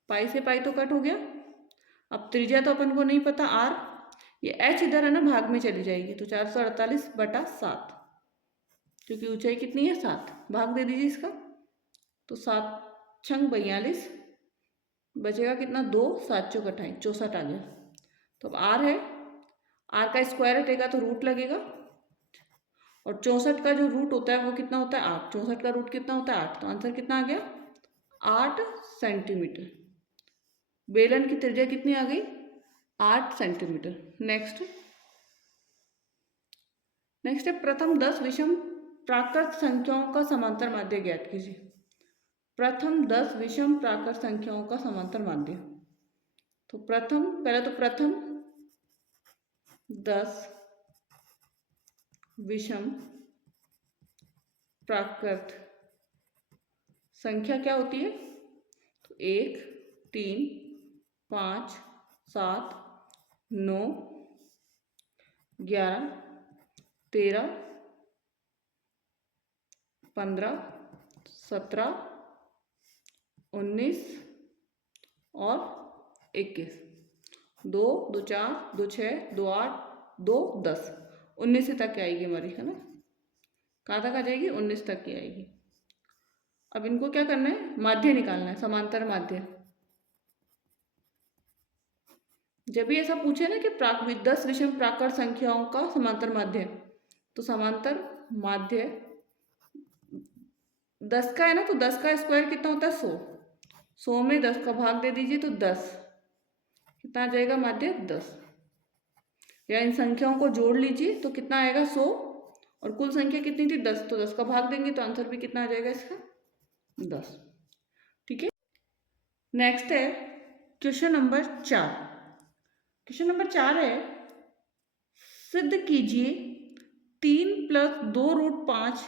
पाई से पाई तो कट हो गया। अब त्रिज्या तो अपन को नहीं पता आर, ये एच इधर है ना भाग में चली जाएगी तो 448/7, क्योंकि ऊंचाई कितनी है 7, भाग दे दीजिए इसका तो 7×42 बचेगा कितना 2, 7×4 = 64 आ गया। तो अब आर है, आर का स्क्वायर हटेगा तो रूट लगेगा और 64 का जो रूट होता है वो कितना होता है 8, 64 का रूट कितना होता है 8, तो आंसर कितना आ गया 8 सेंटीमीटर। बेलन की त्रिज्या कितनी आ गई 8 सेंटीमीटर। नेक्स्ट है प्रथम 10 विषम प्राकृत संख्याओं का समांतर माध्य ज्ञात कीजिए। प्रथम 10 विषम प्राकृत संख्याओं का समांतर माध्य, तो पहले तो प्रथम 10 विषम प्राकृत संख्या क्या होती है, तो 1, 3, 5, 7, 9, 11, 13, 15, 17, 19 और 21, 2, 2, 4, 2, 6, 2, 8, 2, 10, 19 तक आएगी हमारी, है ना। कहाँ तक आ जाएगी 19 तक की आएगी। अब इनको क्या करना है माध्य निकालना है, समांतर माध्य। जब भी ऐसा पूछे ना कि 10 विषम प्राकृत संख्याओं का समांतर माध्य, तो समांतर माध्य 10 का है ना, तो 10 का स्क्वायर कितना होता है 100, 100 में 10 का भाग दे दीजिए तो 10, कितना आ जाएगा माध्य 10। या इन संख्याओं को जोड़ लीजिए तो कितना आएगा 100, और कुल संख्या कितनी थी 10, तो 10 का भाग देंगे तो आंसर भी कितना आ जाएगा इसका 10। ठीक है। नेक्स्ट है क्वेश्चन नंबर 4। क्वेश्चन नंबर 4 है सिद्ध कीजिए 3 + 2√5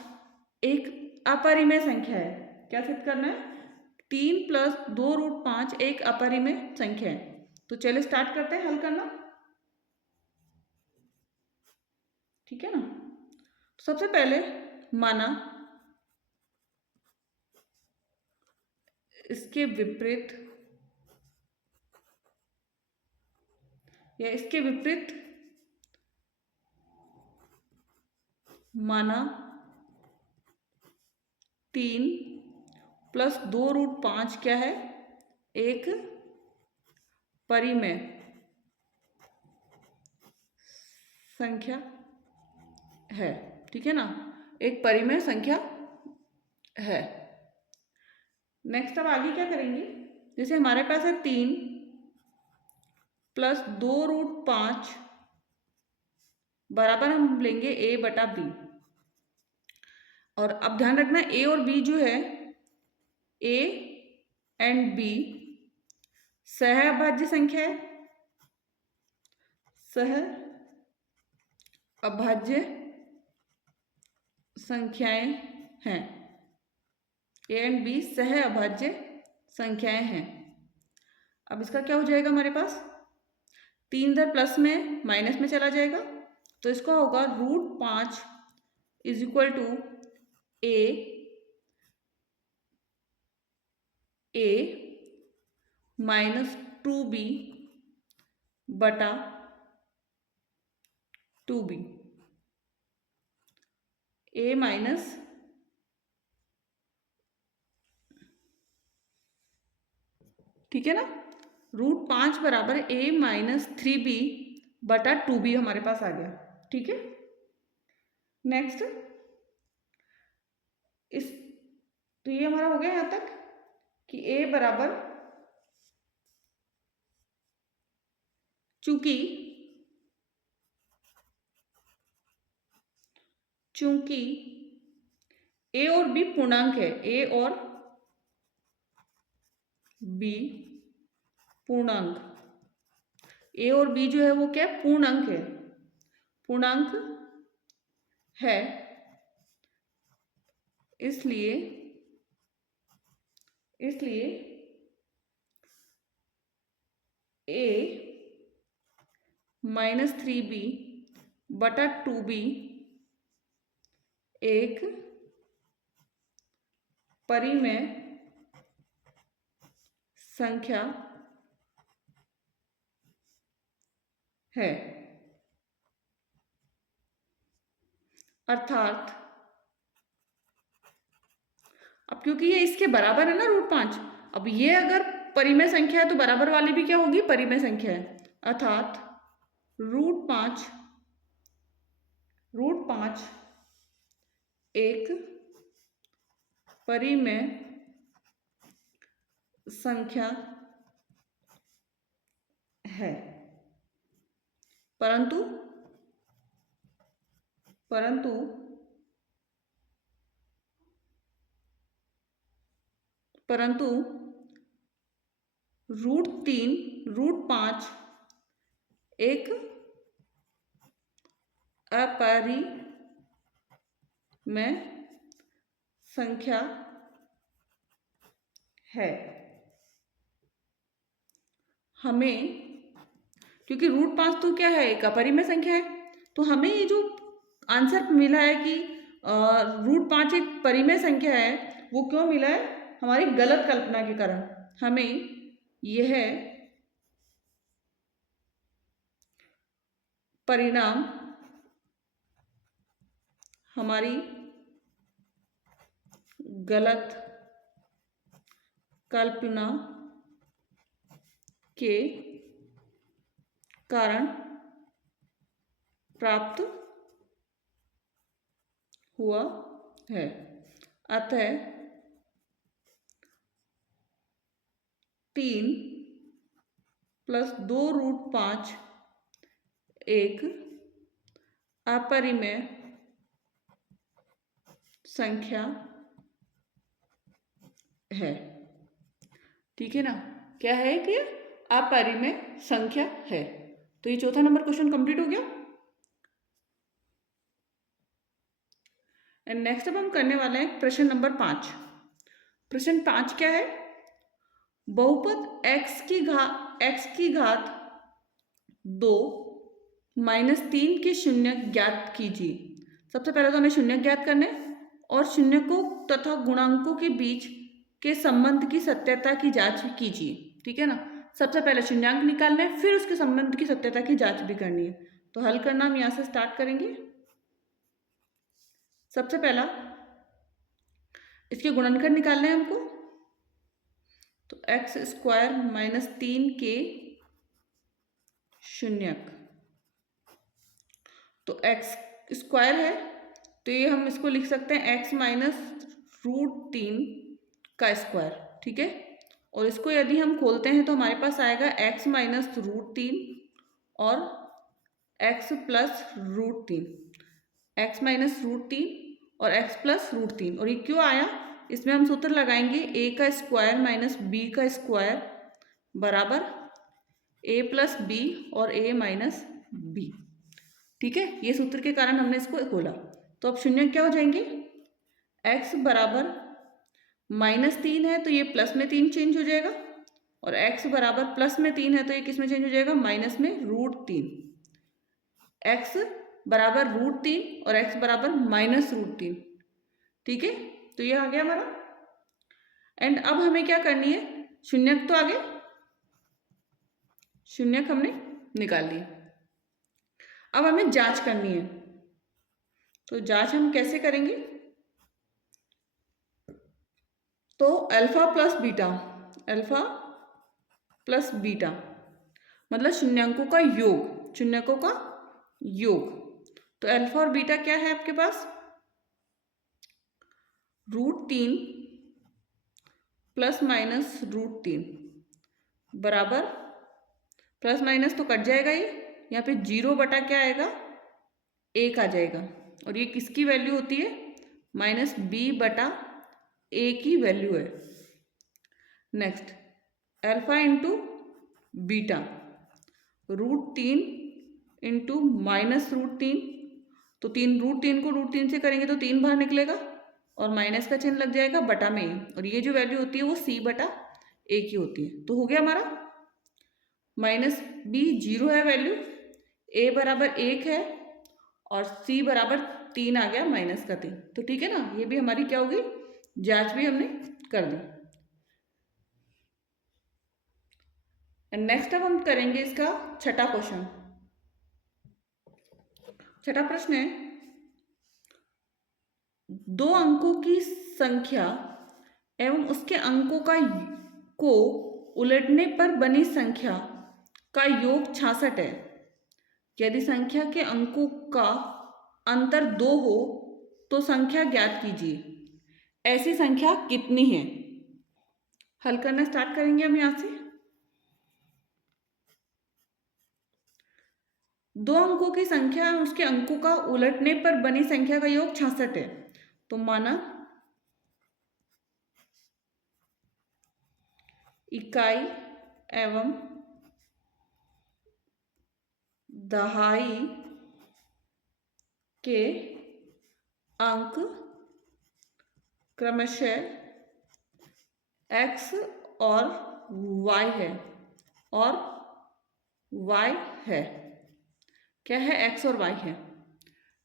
एक अपरिमेय संख्या है। क्या सिद्ध करना है, 3 प्लस 2√5 एक अपरिमेय संख्या है। तो चलिए स्टार्ट करते हैं हल करना, ठीक है ना। सबसे पहले माना इसके विपरीत या इसके विपरीत माना 3 प्लस 2√5 क्या है, एक परिमेय संख्या है, ठीक है ना, एक परिमेय संख्या है। नेक्स्ट अब आगे क्या करेंगे, जैसे हमारे पास है 3 प्लस 2√5 बराबर हम लेंगे a बटा b। और अब ध्यान रखना a और b जो है, a एंड b सह अभाज्य संख्या है, सह अभाज्य संख्याएं हैं। ए एंड बी सह अभाज्य संख्याएं हैं। अब इसका क्या हो जाएगा, हमारे पास 3 इधर प्लस में माइनस में चला जाएगा, तो इसका होगा √5 is equal to a minus 2b बटा 2b, a माइनस ठीक है ना, √5 बराबर a माइनस 3b बटा 2b हमारे पास आ गया, ठीक है। नेक्स्ट इस तो ये हमारा हो गया यहाँ तक कि a बराबर, चूंकि a और b पूर्णांक है, a और b पूर्णांक, a और b जो है वो क्या है, पूर्णांक है, पूर्णांक है, इसलिए a माइनस 3b बटा 2b एक परिमेय संख्या है। अर्थात अब क्योंकि ये इसके बराबर है ना √5, अब ये अगर परिमेय संख्या है तो बराबर वाली भी क्या होगी, परिमेय संख्या है। अर्थात √5 एक परिमेय संख्या है, परंतु √5 एक अपरिमेय संख्या है। हमें क्योंकि √5 तो क्या है, एक अपरिमेय संख्या है, तो हमें ये जो आंसर मिला है कि √5 एक परिमेय संख्या है, वो क्यों मिला है, हमारी गलत कल्पना के कारण हमें यह परिणाम हमारी गलत कल्पना के कारण प्राप्त हुआ है। अतः 3 प्लस 2√5 एक अपरिमेय संख्या है, ठीक है ना, क्या है कि अपरिमेय संख्या है। तो ये चौथा नंबर क्वेश्चन कंप्लीट हो गया। एंड नेक्स्ट अब हम करने वाले हैं प्रश्न नंबर 5। प्रश्न 5 क्या है, बहुपद x की घात 2 -3 के शून्य ज्ञात कीजिए। सबसे पहले तो हमें शून्य ज्ञात करने और शून्यकों तथा गुणांकों के बीच के संबंध की सत्यता की जांच कीजिए। ठीक है ना, सबसे पहले शून्यांक निकालने, फिर उसके संबंध की सत्यता की जांच भी करनी है। तो हल करना हम यहाँ से स्टार्ट करेंगे। सबसे पहला इसके गुणनखंड निकालने हैं हमको, तो x² - 3 के शून्यक, तो x² है तो ये हम इसको लिख सकते हैं x - √3 का स्क्वायर। ठीक है, और इसको यदि हम खोलते हैं तो हमारे पास आएगा x - √3 और x + √3, x - √3 और x + √3। और ये क्यों आया, इसमें हम सूत्र लगाएंगे a का स्क्वायर माइनस b का स्क्वायर बराबर a + b और a - b। ठीक है, ये सूत्र के कारण हमने इसको खोला। तो अब शून्य क्या हो जाएंगे, x बराबर -3 है तो ये प्लस में 3 चेंज हो जाएगा, और x बराबर प्लस में 3 है तो ये किस में चेंज हो जाएगा, माइनस में √3। x बराबर √3 और x बराबर -√3। ठीक है, तो ये आ गया हमारा। एंड अब हमें क्या करनी है, शून्यक तो आगे, शून्यक हमने निकाल लिया। अब हमें जांच करनी है, तो जांच हम कैसे करेंगे, तो अल्फा प्लस बीटा मतलब शून्यंकों का योग, शून्यकों का योग। तो अल्फा और बीटा क्या है आपके पास, √3 ± √3 बराबर, प्लस माइनस तो कट जाएगा, ये यहाँ पे 0 बटा क्या आएगा, 1 आ जाएगा। और ये किसकी वैल्यू होती है, -b बटा a की वैल्यू है। Next alpha into beta, √3 into -√3, तो √3 को √3 से करेंगे तो 3 बाहर निकलेगा और माइनस का चिन्ह लग जाएगा बटा में a, और ये जो वैल्यू होती है वो c बटा a की होती है। तो हो गया हमारा -b 0 है वैल्यू, a बराबर 1 है और c बराबर 3 आ गया -3। तो ठीक है ना, ये भी हमारी क्या होगी, जांच भी हमने कर दी। एंड नेक्स्ट अब हम करेंगे इसका छठा क्वेश्चन। छठा प्रश्न है, 2 अंकों की संख्या एवं उसके अंकों को उलटने पर बनी संख्या का योग 66 है। यदि संख्या के अंकों का अंतर 2 हो तो संख्या ज्ञात कीजिए। ऐसी संख्या कितनी है। हल करना स्टार्ट करेंगे हम यहां से। 2 अंकों की संख्या और उसके अंकों का उलटने पर बनी संख्या का योग 66 है। तो माना इकाई एवं दहाई के अंक क्रमशः x और y है, और y है, क्या है, x और y है।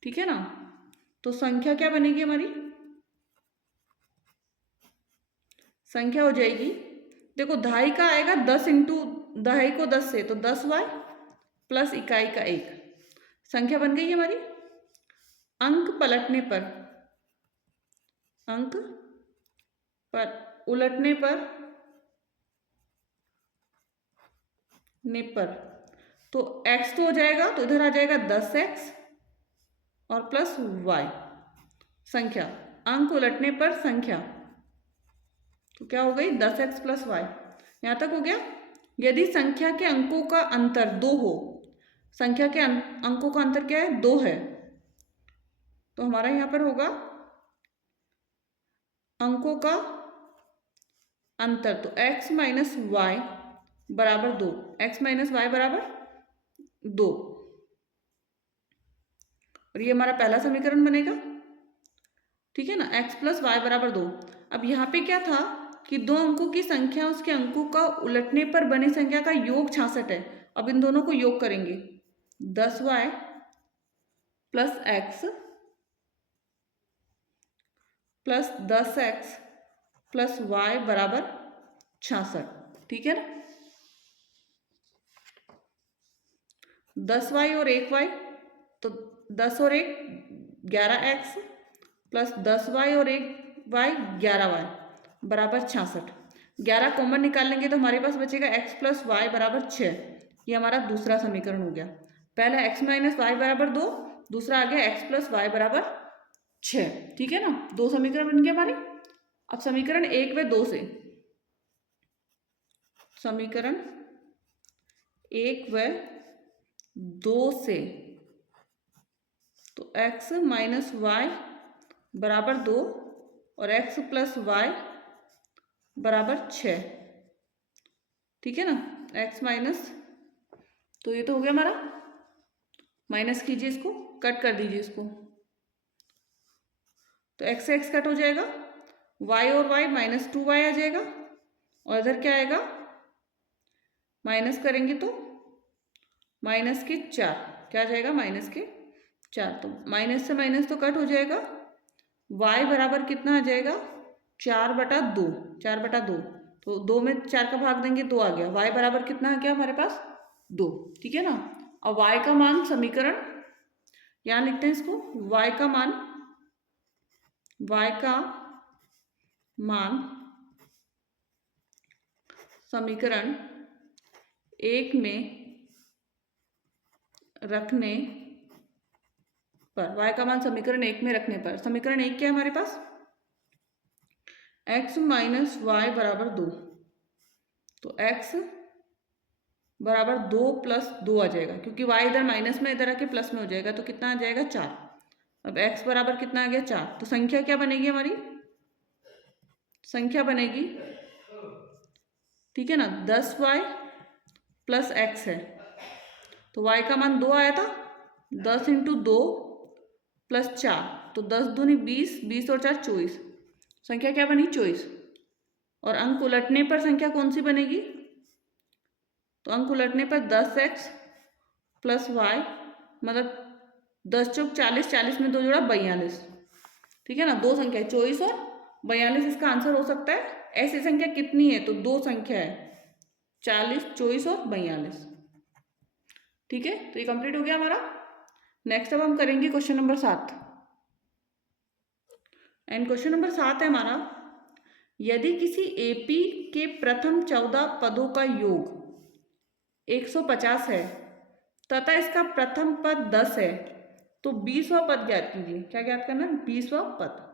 ठीक है ना, तो संख्या क्या बनेगी हमारी, संख्या हो जाएगी, देखो दहाई का आएगा 10 इंटू दहाई को 10 से, तो 10y प्लस इकाई का 1, संख्या बन गई हमारी। अंक पलटने पर, अंक पर उलटने पर तो x तो हो जाएगा, तो इधर आ जाएगा 10x और प्लस y, संख्या अंक उलटने पर संख्या, तो क्या हो गई 10x प्लस y। यहां तक हो गया। यदि संख्या के अंकों का अंतर 2 हो, संख्या के अंकों का अंतर क्या है, 2 है, तो हमारा यहां पर होगा अंकों का अंतर, तो x माइनस वाई बराबर 2, x माइनस वाई बराबर 2, और ये हमारा पहला समीकरण बनेगा। ठीक है ना, x प्लस वाई बराबर 2। अब यहाँ पे क्या था कि दो अंकों की संख्या उसके अंकों का उलटने पर बनी संख्या का योग 66 है। अब इन दोनों को योग करेंगे, 10y plus x plus 10x plus y बराबर 66, ठीक है ना। 10y और 1y, तो 10 और 1 11x प्लस 10y और 1y 11y बराबर 66। 11 कॉमन निकाल लेंगे तो हमारे पास बचेगा x प्लस वाई बराबर 6। ये हमारा दूसरा समीकरण हो गया। पहला x माइनस वाई बराबर 2, दूसरा आ गया x प्लस वाई बराबर 6, ठीक है ना। दो समीकरण बन गए हमारे। अब समीकरण 1 व 2 से, समीकरण 1 व 2 से, तो x माइनस वाई बराबर 2 और x प्लस वाई बराबर 6, ठीक है ना। x माइनस, तो ये तो हो गया हमारा, माइनस कीजिए इसको, कट कर दीजिए इसको, तो x से x कट हो जाएगा, y और y माइनस 2y आ जाएगा, और इधर क्या आएगा, माइनस करेंगे तो माइनस के 4, क्या आ जाएगा, माइनस के 4। तो माइनस से माइनस तो कट हो जाएगा, y बराबर कितना आ जाएगा, 4/2, 4/2, तो 2 में 4 का भाग देंगे 2 आ गया, y बराबर कितना आ गया हमारे पास, 2, ठीक है ना। अब y का मान, समीकरण यहाँ लिखते हैं इसको, y का मान, y का मान समीकरण 1 में रखने पर, y का मान समीकरण 1 में रखने पर, समीकरण 1 क्या है हमारे पास, x माइनस वाई बराबर 2, तो x बराबर 2 प्लस 2 आ जाएगा, क्योंकि y इधर माइनस में, इधर आके प्लस में हो जाएगा, तो कितना आ जाएगा, 4। अब x बराबर कितना आ गया, 4। तो संख्या क्या बनेगी हमारी, संख्या बनेगी, ठीक है ना, 10y प्लस x है, तो y का मान 2 आया था, 10 इंटू 2 प्लस 4, तो 10 दूनी 20, 20 और 4 24, संख्या क्या बनी, 24। और अंक उलटने पर संख्या कौन सी बनेगी, तो अंक उलटने पर 10x प्लस वाई, मतलब 10 चौक 40, 40 में 2 जोड़ा 42, ठीक है ना। दो संख्या 24 और 42 इसका आंसर हो सकता है। ऐसी संख्या कितनी है, तो दो संख्या है, 40, 24 और 42, ठीक है। तो ये कंप्लीट हो गया हमारा। नेक्स्ट अब हम करेंगे question number 7, and question number 7 है हमारा, यदि किसी एपी के प्रथम 14 पदों का योग 150 है तथा इसका प्रथम पद 10 है, तो 20वां पद ज्ञात कीजिए। क्या ज्ञात करना है, 20वां पद।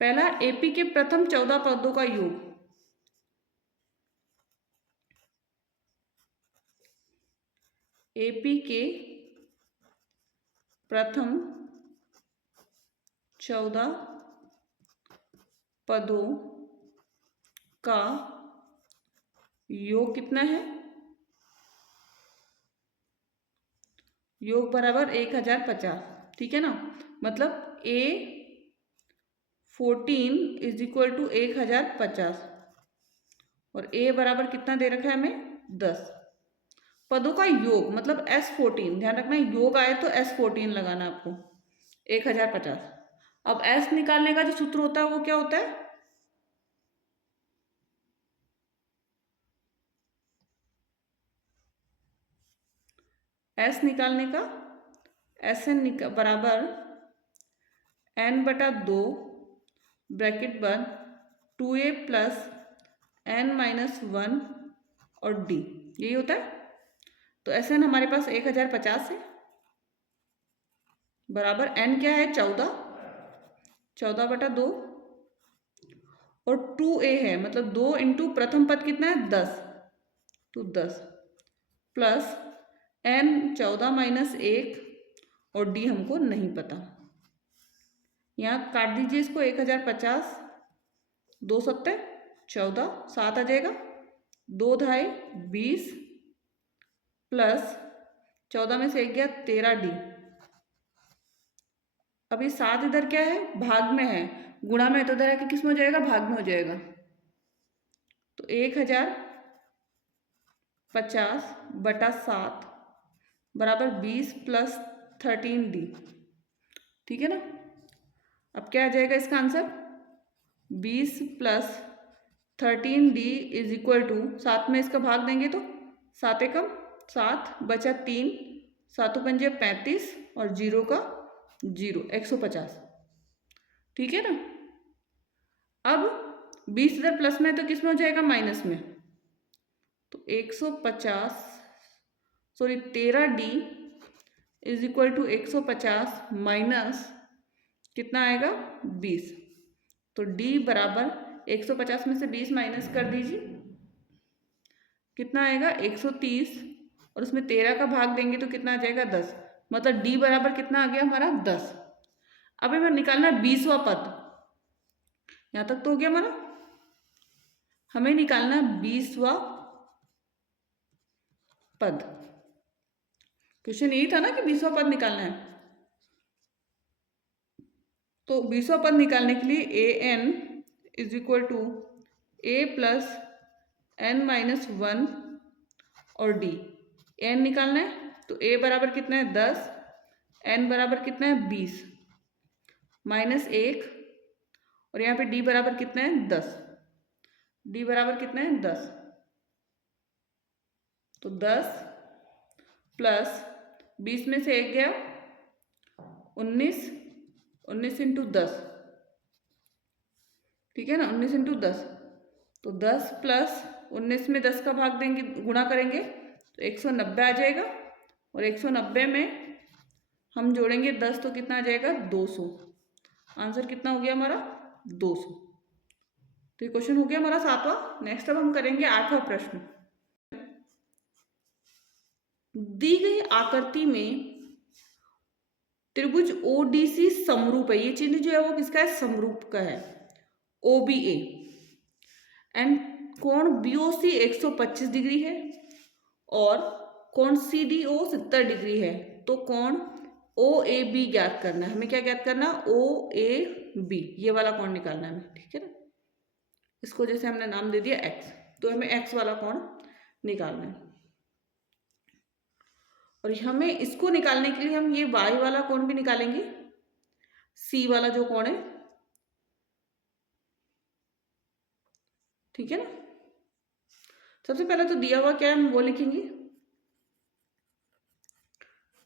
पहला, एपी के प्रथम 14 पदों का योग, एपी के प्रथम 14 पदों का योग कितना है, योग बराबर 1050, ठीक है ना। मतलब A14 इज इक्वल टू 1050, और A बराबर कितना दे रखा है हमें, 10। पदों का योग मतलब S14, ध्यान रखना योग आए तो S14 लगाना आपको, 1050। अब S निकालने का जो सूत्र होता है वो क्या होता है, S निकालने का, SN बराबर n/2 ब्रैकेट बंद 2a प्लस n-1 और d, यही होता है। तो SN हमारे पास 1050 है, बराबर n क्या है, 14, 14/2, और 2a है, मतलब 2 इंटू प्रथम पद कितना है, 10, तो 10 प्लस n 14 माइनस 1, और d हमको नहीं पता। यहाँ काट दीजिए इसको, 1050, 2 सत्ते 14, 7 आ जाएगा, 2 ढाई 20 प्लस 14 में से 1 गया 13d। अब ये 7 इधर क्या है, भाग में है, गुणा में, तो इधर आके किस में हो जाएगा, भाग में हो जाएगा। तो 1050/7 बराबर 20 + 13D। ठीक है ना। अब क्या आ जाएगा इसका आंसर? 20 + 13D = 7 में इसका भाग देंगे तो 7 एकम 7 बचा 3, 7 पंजे 35 और 0 का 0, 150। ठीक है ना। अब 20 इधर प्लस में तो किस में हो जाएगा? माइनस में। तो 150 सॉरी 13D = 150 माइनस कितना आएगा? 20। तो D बराबर 150 में से 20 माइनस कर दीजिए, कितना आएगा? 130 और उसमें 13 का भाग देंगे तो कितना आ जाएगा? 10। मतलब D बराबर कितना आ गया हमारा? 10। अब हमें निकालना है 20वां पद। यहाँ तक तो हो गया हमारा। हमें निकालना है 20वां पद। क्वेश्चन यही था ना कि 20वां पद निकालना है। तो 20वां पद निकालने के लिए an = a + n-1 और d। n निकालना है तो a बराबर कितना है? 10, n बराबर कितना है? 20 -1 और यहाँ पे d बराबर कितना है? 10। d बराबर कितना है? 10। तो 10 प्लस 20 में से 1 गया 19, 19 × 10। ठीक है ना। 19 × 10 तो 10 + 19 में 10 का भाग देंगे, गुणा करेंगे तो 190 आ जाएगा। और 190 में हम जोड़ेंगे 10 तो कितना आ जाएगा? 200। आंसर कितना हो गया हमारा? 200। तो ये क्वेश्चन हो गया हमारा 7वां। नेक्स्ट अब हम करेंगे 8वां प्रश्न। दी गई आकृति में त्रिभुज ODC समरूप है। ये चिन्ह जो है वो किसका है? समरूप का है, OBA। एंड कोण BOC 125 डिग्री है और कोण CDO 70 डिग्री है। तो कोण OAB ज्ञात करना है। हमें क्या ज्ञात करना? OAB, ये वाला कोण निकालना है हमें। ठीक है ना। इसको जैसे हमने नाम दे दिया x, तो हमें x वाला कोण निकालना है। और हमें इसको निकालने के लिए हम ये y वाला कोण भी निकालेंगे, C वाला जो कोण है। ठीक है ना। सबसे पहले तो दिया हुआ क्या है हम वो लिखेंगे।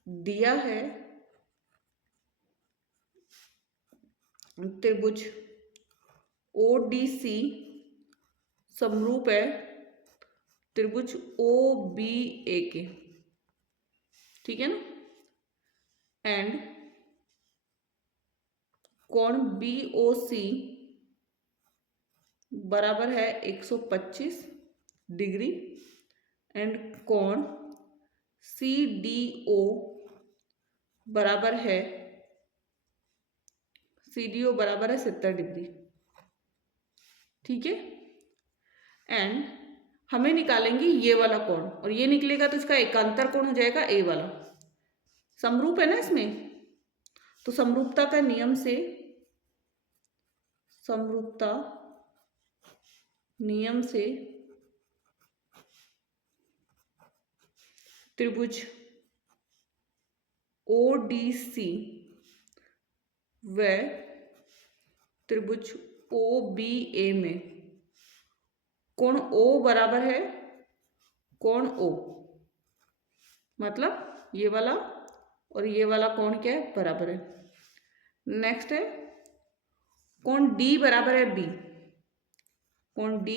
दिया है त्रिभुज ODC समरूप है त्रिभुज OBA के। ठीक है ना। एंड कोण BOC बराबर है 125 डिग्री एंड कोण CDO बराबर है 70 डिग्री। ठीक है। एंड हमें निकालेंगे ये वाला कोण, और ये निकलेगा तो इसका एकांतर कोण हो जाएगा A वाला। समरूप है ना इसमें, तो समरूपता का नियम से, समरूपता नियम से त्रिभुज ODC व त्रिभुज OBA में कोण O बराबर है कोण O। मतलब ये वाला और ये वाला कोण क्या है? बराबर है। नेक्स्ट है कोण D बराबर है B। कोण D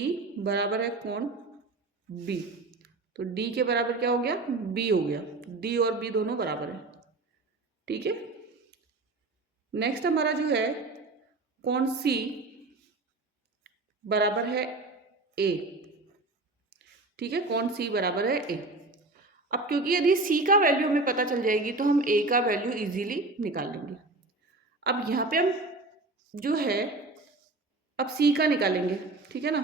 बराबर है कोण B। तो D के बराबर क्या हो गया? B हो गया। D और B दोनों बराबर है। ठीक है। नेक्स्ट हमारा जो है कोण C बराबर है A। ठीक है। कोण C बराबर है A। अब क्योंकि यदि C का वैल्यू हमें पता चल जाएगी तो हम A का वैल्यू इजीली निकाल लेंगे। अब यहाँ पे हम जो है अब C का निकालेंगे। ठीक है ना।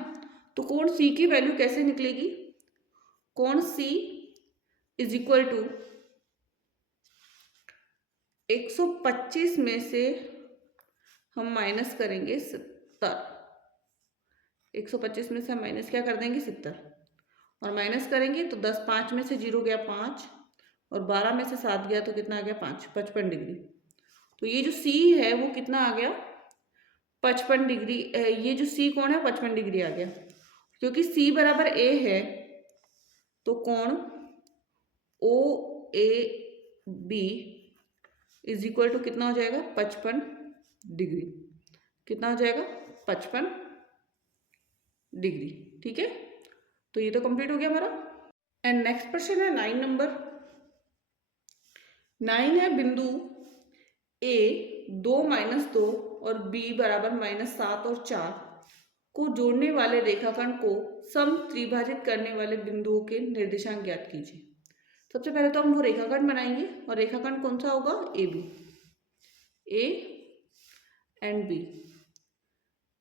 तो कोण C की वैल्यू कैसे निकलेगी? कोण C = 125 में से हम माइनस करेंगे 70। 125 में से हम माइनस क्या कर देंगे 70, और माइनस करेंगे तो 10, 5 में से 0 गया 5, और 12 में से 7 गया तो कितना आ गया 5, 55 डिग्री। तो ये जो सी है वो कितना आ गया 55 डिग्री। ये जो सी कोण है 55 डिग्री आ गया। क्योंकि सी बराबर ए है तो कोण O A B is equal to कितना हो जाएगा 55 डिग्री। कितना हो जाएगा 55 डिग्री। ठीक है, तो ये तो कंप्लीट हो गया हमारा। एंड नेक्स्ट क्वेश्चन है 9 नंबर। 9 है बिंदु ए 2 - 2 और बी बराबर -7 और 4 को जोड़ने वाले रेखाखंड को सम त्रिभाजित करने वाले बिंदुओं के निर्देशांक ज्ञात कीजिए। सबसे पहले तो हम वो रेखाखंड बनाएंगे, और रेखाखंड कौन सा होगा A B, A and B.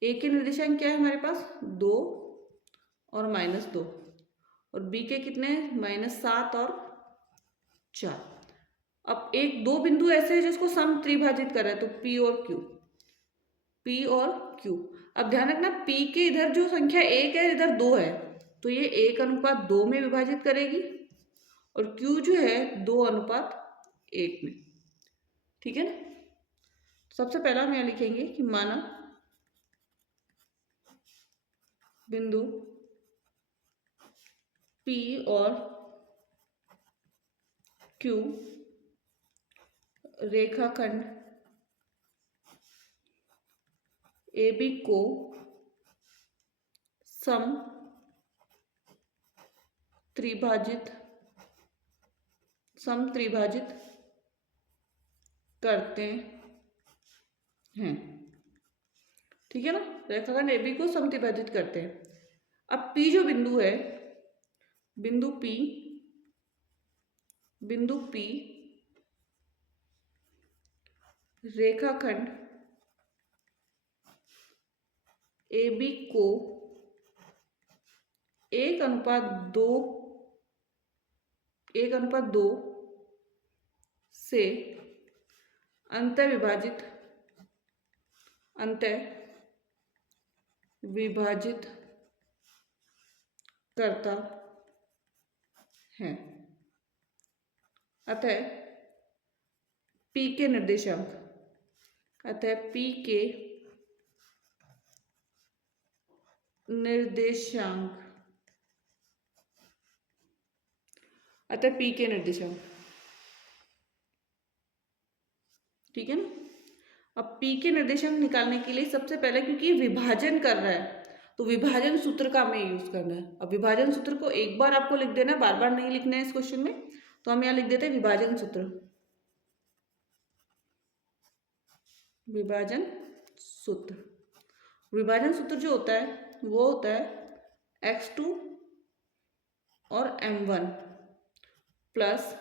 A के निर्देशांक क्या है हमारे पास 2 और -2, और बी के कितने हैं -7 और 4। अब एक दो बिंदु ऐसे हैं जिसको सम त्रिभाजित कर रहे हैं, तो पी और क्यू, पी और क्यू। अब ध्यान रखना पी के इधर जो संख्या 1 है इधर 2 है, तो ये 1:2 में विभाजित करेगी, और क्यू जो है 2:1 में। ठीक है ना। सबसे पहला हम यहाँ लिखेंगे कि माना बिंदु पी और क्यू रेखाखंड ए बी को सम त्रिभाजित करते हैं। ठीक है ना, रेखाखंड ए बी को सम त्रिभाजित करते हैं। अब पी जो बिंदु है, बिंदु पी रेखाखंड ए बी को 1:2 से अंतः विभाजित करता है। अतः पी के निर्देशांक, ठीक है ना। अब पी के निर्देशांक निकालने के लिए सबसे पहले, क्योंकि विभाजन कर रहा है तो विभाजन सूत्र का हमें यूज करना है। अब विभाजन सूत्र को एक बार आपको लिख देना है, बार बार नहीं लिखना है इस क्वेश्चन में, तो हम यहाँ लिख देते हैं विभाजन सूत्र। विभाजन सूत्र जो होता है वो होता है x2 और m1 प्लस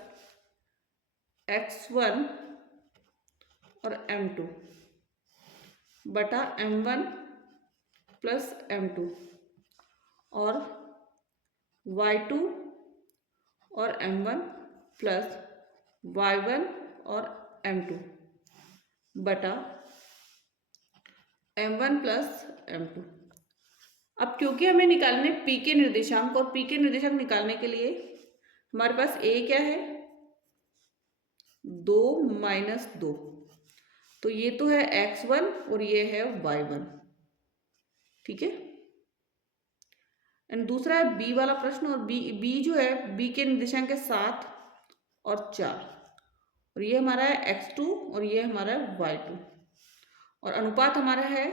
x1 और m2 बटा m1 प्लस m2 और y2 और m1 प्लस y1 और m2 बटा m1 प्लस m2। अब क्योंकि हमें निकालने p के निर्देशांक, और p के निर्देशांक निकालने के लिए हमारे पास a क्या है 2 - 2, तो ये तो है x1 और ये है y1। ठीक है। एंड दूसरा है b वाला प्रश्न, और b जो है b के निर्देशांक है 7 और 4, और ये हमारा है x2 और ये हमारा है y2, और अनुपात हमारा है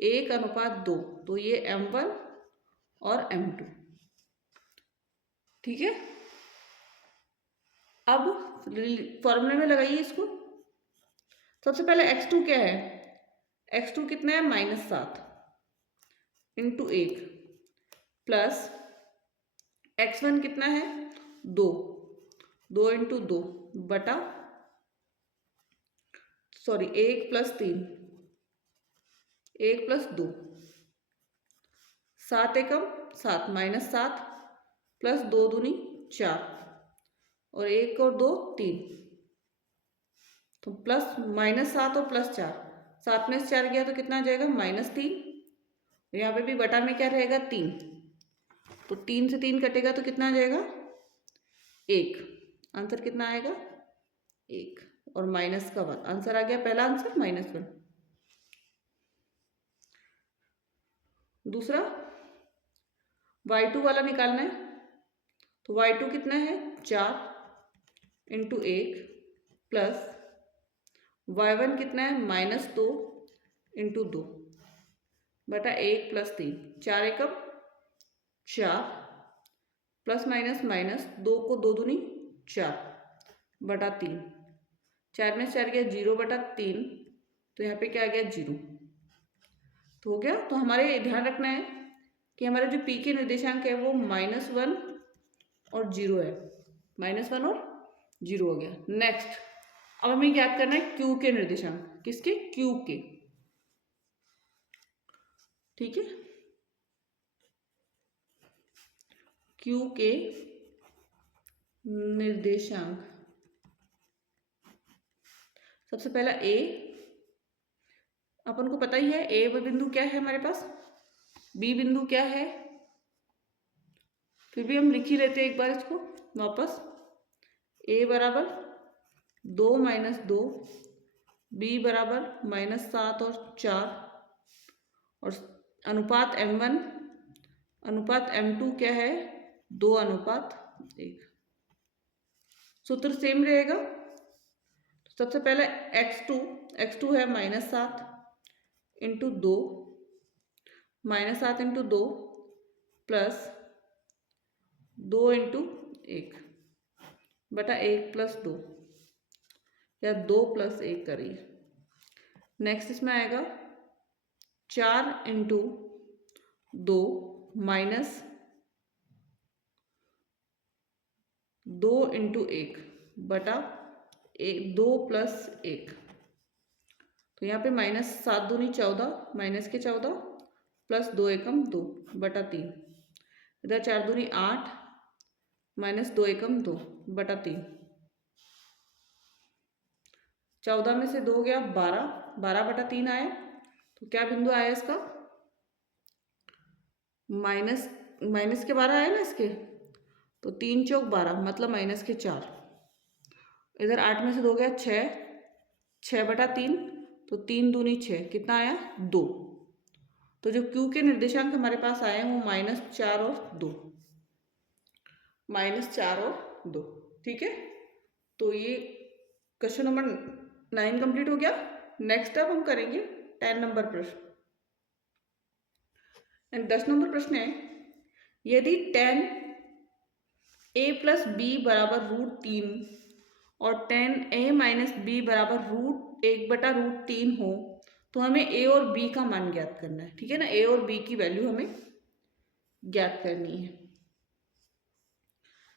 1:2, तो ये m1 और m2। ठीक है। अब फॉर्मूले में लगाइए इसको। सबसे पहले x2 क्या है, x2 कितना है -7 इंटू 1 प्लस x1 कितना है 2 इंटू 2 बटा 1 + 3 1 + 2 7 एकम 7 -7 प्लस 2 दूनी 4 और 1 और 2 3, तो प्लस -7 और +4, 7 में से 4 गया तो कितना आ जाएगा -3, यहाँ पे भी बटा में क्या रहेगा 3, तो 3 से 3 कटेगा तो कितना आ जाएगा 1। आंसर कितना आएगा 1 और माइनस का 1। आंसर आ गया पहला आंसर -1। दूसरा y2 वाला निकालना है, तो y2 कितना है 4 इंटू 1 प्लस y1 कितना है -2 इंटू 2 बटा 1 प्लस 3। 4 एकम 4 प्लस माइनस माइनस 2 को 2 दूनी 4 बटा 3। 4 में 4 गया 0 बटा 3, तो यहाँ पे क्या आ गया 0। तो हो गया। तो हमारे ध्यान रखना है कि हमारा जो पी के निर्देशांक है वो -1 और 0 है। -1 और 0 हो गया। नेक्स्ट अब हमें याद करना है क्यू के निर्देशांक। किसके? क्यू के। ठीक है, क्यू के निर्देशांक। सबसे पहला ए, अपन को पता ही है ए बिंदु क्या है हमारे पास, बी बिंदु क्या है, फिर भी हम लिख ही लेते हैं एक बार इसको वापस। ए बराबर 2 - 2, बी बराबर -7 और 4, और अनुपात m1 अनुपात m2 क्या है 2:1। सूत्र सेम रहेगा। सबसे पहले x2 है -7 इंटू 2, -7 इंटू 2 प्लस 2 इंटू 1 बटा 1 प्लस 2, या 2 प्लस 1 करिए। नेक्स्ट इसमें आएगा 4 इंटू 2 माइनस 2 इंटू 1 बटा 2 प्लस 1। तो यहाँ पे -7 दूनी 14, माइनस के 14 प्लस 2 एकम 2 बटा 3। इधर 4 दूनी 8, -2 एकम 2 बटा 3। 14 में से 2 गया 12, 12 बटा 3 आया। तो क्या बिंदु आया इसका? माइनस के 12 आया ना इसके, तो 3 चौक 12 मतलब माइनस के 4। इधर 8 में से 2 गया 6, 6 बटा 3, तो 3 दूनी 6, कितना आया 2। तो जो क्यू के निर्देशांक हमारे पास आए हैं वो -4 और 2, -4 और 2। ठीक है, तो ये क्वेश्चन नंबर 9 कंप्लीट हो गया। नेक्स्ट अब हम करेंगे 10 नंबर प्रश्न। एंड 10 नंबर प्रश्न है, यदि 10 a प्लस बी बराबर √3 और 10 a माइनस बी बराबर √1/√3 हो तो हमें a और b का मान ज्ञात करना है। ठीक है ना, a और b की वैल्यू हमें ज्ञात करनी है।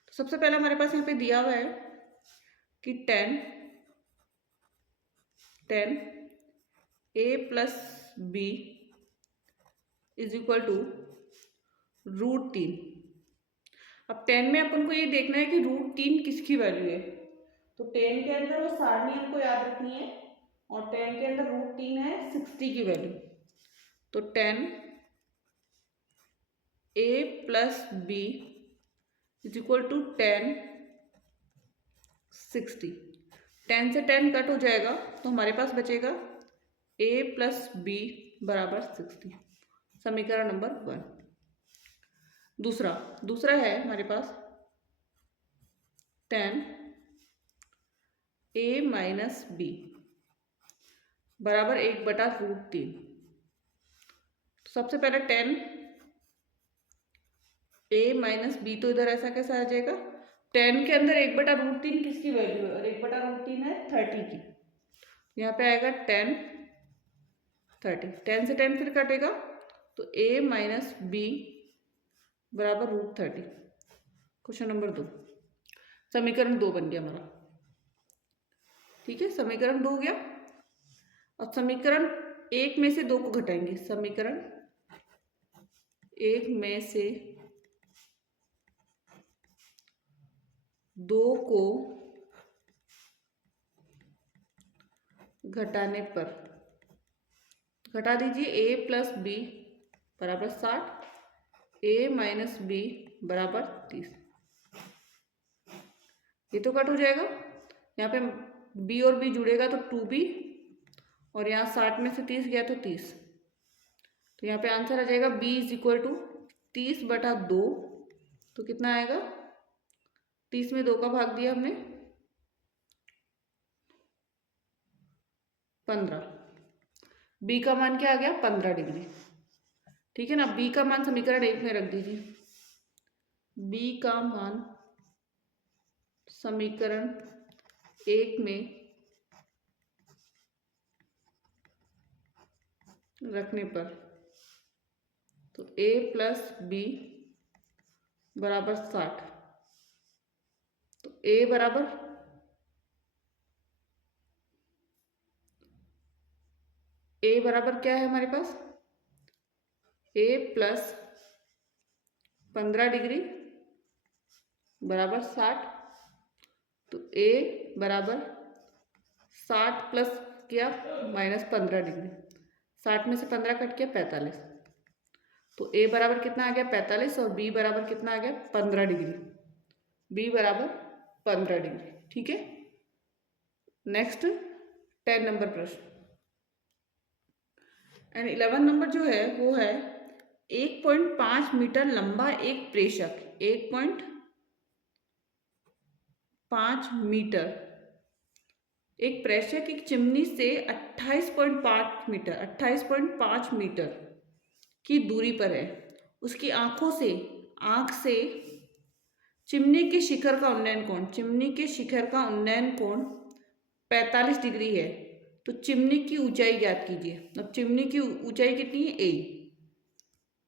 तो सबसे पहला हमारे पास यहाँ पे दिया हुआ है कि 10 a plus b is equal to √3। अब 10 में अपन को ये देखना है कि √3 किसकी वैल्यू है। तो 10 के अंदर वो सारणी हमको याद रखनी है, और 10 के अंदर √3 है 60 की वैल्यू। तो 10 a plus b is equal to 10 60। 10 से 10 कट हो जाएगा तो हमारे पास बचेगा a प्लस बी बराबर 60। समीकरण नंबर 1। दूसरा है हमारे पास 10 a माइनस बी बराबर 1/√3। सबसे पहले 10 a माइनस बी, तो इधर ऐसा कैसा आ जाएगा, 10 के अंदर 1/√3 किसकी वैल्यू है, और 1/√3 है 30 की। यहाँ पे आएगा 10 30, 10 से 10 फिर कटेगा तो a माइनस बी बराबर √30। क्वेश्चन नंबर 2, समीकरण 2 बन गया हमारा। ठीक है, समीकरण 2 हो गया। अब समीकरण 1 में से 2 को घटाएंगे। समीकरण 1 में से 2 को घटाने पर, घटा दीजिए a प्लस बी बराबर 60, ए माइनस बी बराबर 30। ये तो कट हो जाएगा, यहाँ पे बी और बी जुड़ेगा तो 2b, और यहाँ 60 में से 30 गया तो 30। तो यहाँ पे आंसर आ जाएगा b इज इक्वल टू 30/2। तो कितना आएगा, 30 में 2 का भाग दिया हमने, 15। b का मान क्या आ गया, 15 डिग्री। ठीक है ना, b का मान समीकरण 1 में रख दीजिए। b का मान समीकरण 1 में रखने पर तो a प्लस बी बराबर 60। तो a बराबर क्या है हमारे पास, a प्लस 15 डिग्री बराबर 60। तो a बराबर 60 प्लस क्या माइनस 15 डिग्री, 60 में से 15 कट किया 45। तो a बराबर कितना आ गया 45, और b बराबर कितना आ गया 15 डिग्री। b बराबर 15 डिग्री। ठीक है, नेक्स्ट 10 नंबर प्रश्न एंड 11 नंबर जो है वो है 1.5 मीटर लंबा एक प्रेषक, 1.5 मीटर एक प्रेषक एक चिमनी से 28.5 मीटर की दूरी पर है। उसकी आंख से चिमनी के शिखर का उन्नयन कोण 45 डिग्री है। तो चिमनी की ऊंचाई ज्ञात कीजिए। अब चिमनी की ऊंचाई कितनी है, a।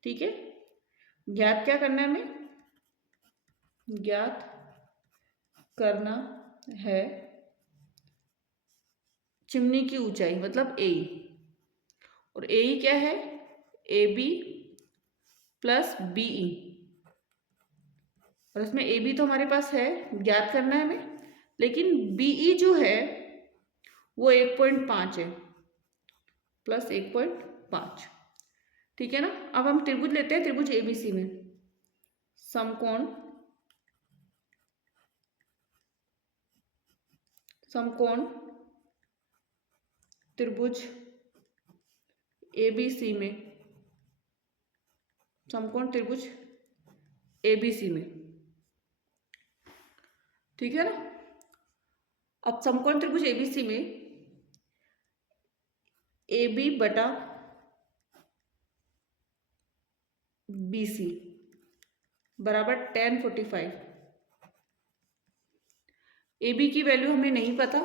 ठीक है, ज्ञात क्या करना है हमें, ज्ञात करना है चिमनी की ऊंचाई मतलब a, और a क्या है, AB प्लस BE, और इसमें AB तो हमारे पास है, ज्ञात करना है हमें, लेकिन BE जो है वो 1.5 है, प्लस 1.5। ठीक है ना। अब हम त्रिभुज लेते हैं, त्रिभुज ABC में समकोण त्रिभुज ABC में, समकोण त्रिभुज ABC में। ठीक है ना। अब समकोण त्रिभुज ABC में AB बटा BC बराबर tan 45। AB की वैल्यू हमें नहीं पता,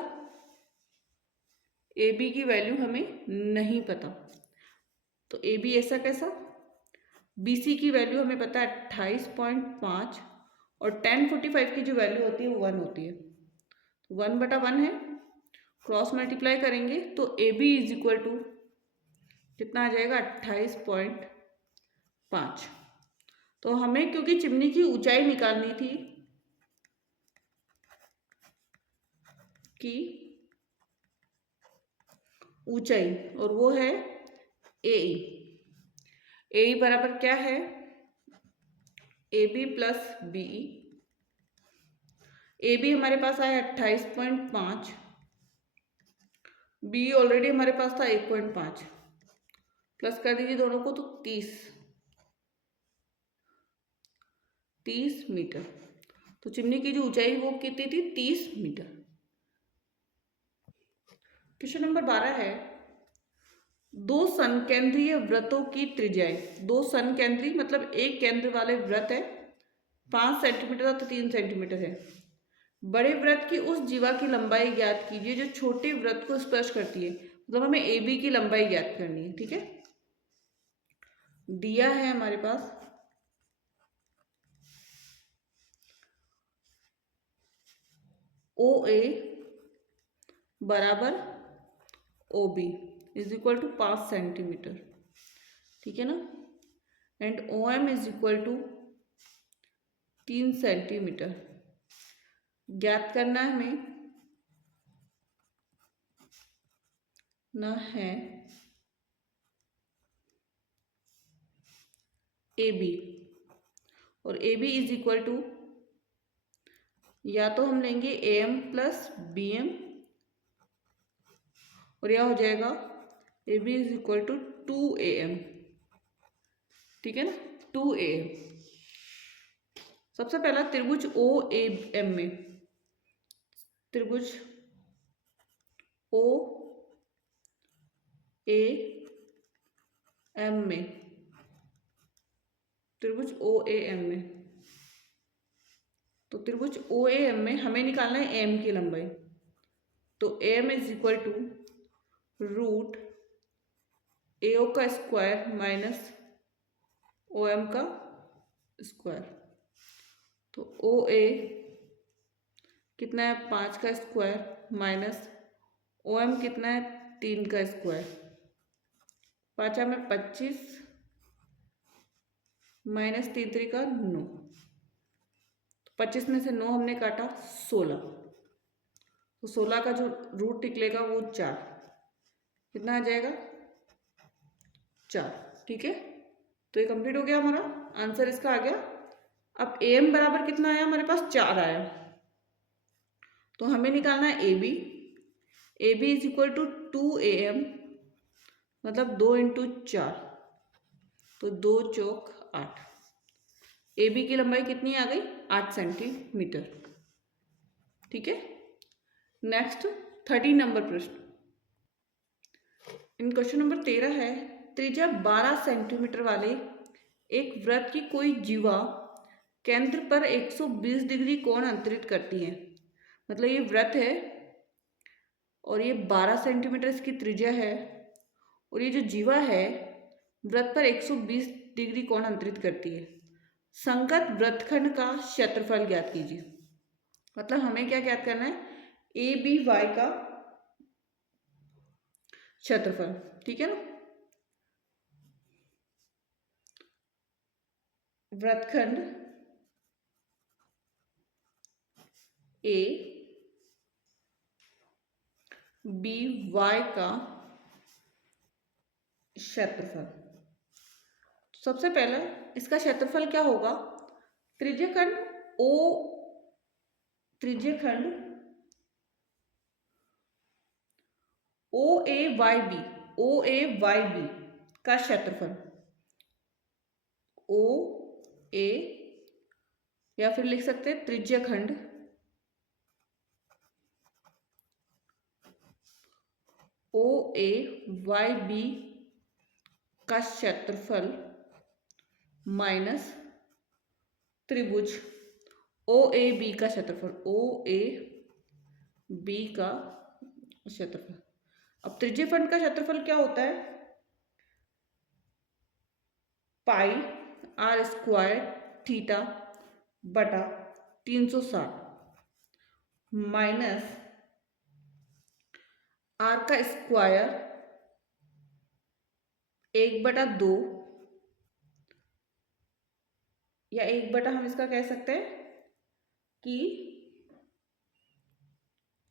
AB की वैल्यू हमें नहीं पता, तो AB ऐसा कैसा, BC की वैल्यू हमें पता है 28.5, और tan 45 की जो वैल्यू होती है वो 1 होती है, तो 1/1 है, क्रॉस मल्टीप्लाई करेंगे तो AB इज इक्वल टू कितना आ जाएगा 28.5। तो हमें क्योंकि चिमनी की ऊंचाई निकालनी थी ऊंचाई, और वो है AE बराबर क्या है, AB प्लस BE। AB हमारे पास आया 28.5, BE ऑलरेडी हमारे पास था 1.5, प्लस कर दीजिए दोनों को तो 30 मीटर। तो चिमनी की जो ऊंचाई वो कितनी थी, 30 मीटर। क्वेश्चन नंबर 12 है, दो संकेंद्रीय वृत्तों की त्रिज्याएं, दो संकेंद्रीय मतलब एक केंद्र वाले वृत्त है, 5 सेंटीमीटर तथा 3 सेंटीमीटर है। बड़े वृत्त की उस जीवा की लंबाई ज्ञात कीजिए जो छोटे वृत्त को स्पर्श करती है। मतलब हमें AB की लंबाई ज्ञात करनी है। ठीक है, दिया है हमारे पास OA बराबर OB is equal to 5 centimetre. ठीक है ना, and OM is equal to 3 centimetre. ज्ञात करना है हमें ना है ए बी, और a B is equal to, या तो हम लेंगे a m plus b m, और यह हो जाएगा a B is equal to 2am, ठीक है ना, 2am। सबसे पहला त्रिभुज ओ ए एम में, त्रिभुज ओ ए एम में, त्रिभुज ओ ए एम में, तो त्रिभुज ओ ए एम में हमें निकालना है एम की लंबाई। तो M is equal to root A O का स्क्वायर माइनस ओ एम का स्क्वायर। तो ओ ए कितना है 5 का स्क्वायर माइनस ओ एम कितना है 3 का स्क्वायर, 5 में 25 माइनस 3 3 का 9, 25 में से 9 हमने काटा 16, तो 16 का जो रूट निकलेगा वो 4, कितना आ जाएगा 4, ठीक है। तो ये कंप्लीट हो गया, हमारा आंसर इसका आ गया। अब ए एम बराबर कितना आया हमारे पास 4 आया, तो हमें निकालना है a B. A B is equal to 2am, मतलब 2 इंटू 4, तो 2 चौक 8। ए बी की लंबाई कितनी आ गई 8 सेंटीमीटर, ठीक है। नेक्स्ट 13 नंबर प्रश्न। इन क्वेश्चन नंबर 13 है, त्रिज्या 12 सेंटीमीटर वाले एक वृत्त की कोई जीवा केंद्र पर 120 डिग्री कोण अंतरित करती है। मतलब ये वृत्त है और ये 12 सेंटीमीटर इसकी त्रिज्या है, और ये जो जीवा है वृत्त पर 120 डिग्री कोण अंतरित करती है। संगत वृत्तखंड का क्षेत्रफल ज्ञात कीजिए। मतलब हमें क्या ज्ञात करना है, ए बी वाई का क्षेत्रफल, ठीक है ना। वृत्तखंड ए बी वाई का क्षेत्रफल। सबसे पहले इसका क्षेत्रफल क्या होगा, त्रिज्यखंड ओ, त्रिज्यखंड ओ ए वाई बी, ओ ए वाई बी का क्षेत्रफल, ओ ए, या फिर लिख सकते हैं त्रिज्यखंड ओ ए वाई बी का क्षेत्रफल माइनस त्रिभुज ओ ए बी का क्षेत्रफल, ओ ए बी का क्षेत्रफल। अब त्रिज्यखंड का क्षेत्रफल क्या होता है, पाई आर स्क्वायर थीटा बटा 360 माइनस आर का स्क्वायर 1/2, या 1/, हम इसका कह सकते हैं कि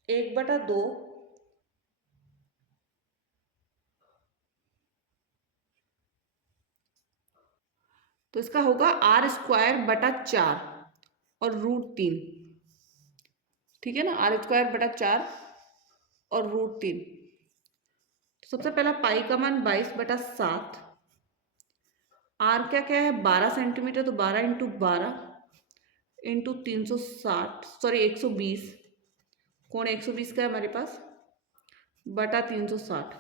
1/2 तो इसका होगा आर स्क्वायर बटा 4 और √3, ठीक है ना, आर स्क्वायर बटा 4 और √3। सबसे पहला पाई का मान 22/7, आर क्या क्या है 12 सेंटीमीटर, तो 12 इंटू 12 इंटू 360, सॉरी 120, कोण 120 का है हमारे पास, बटा 360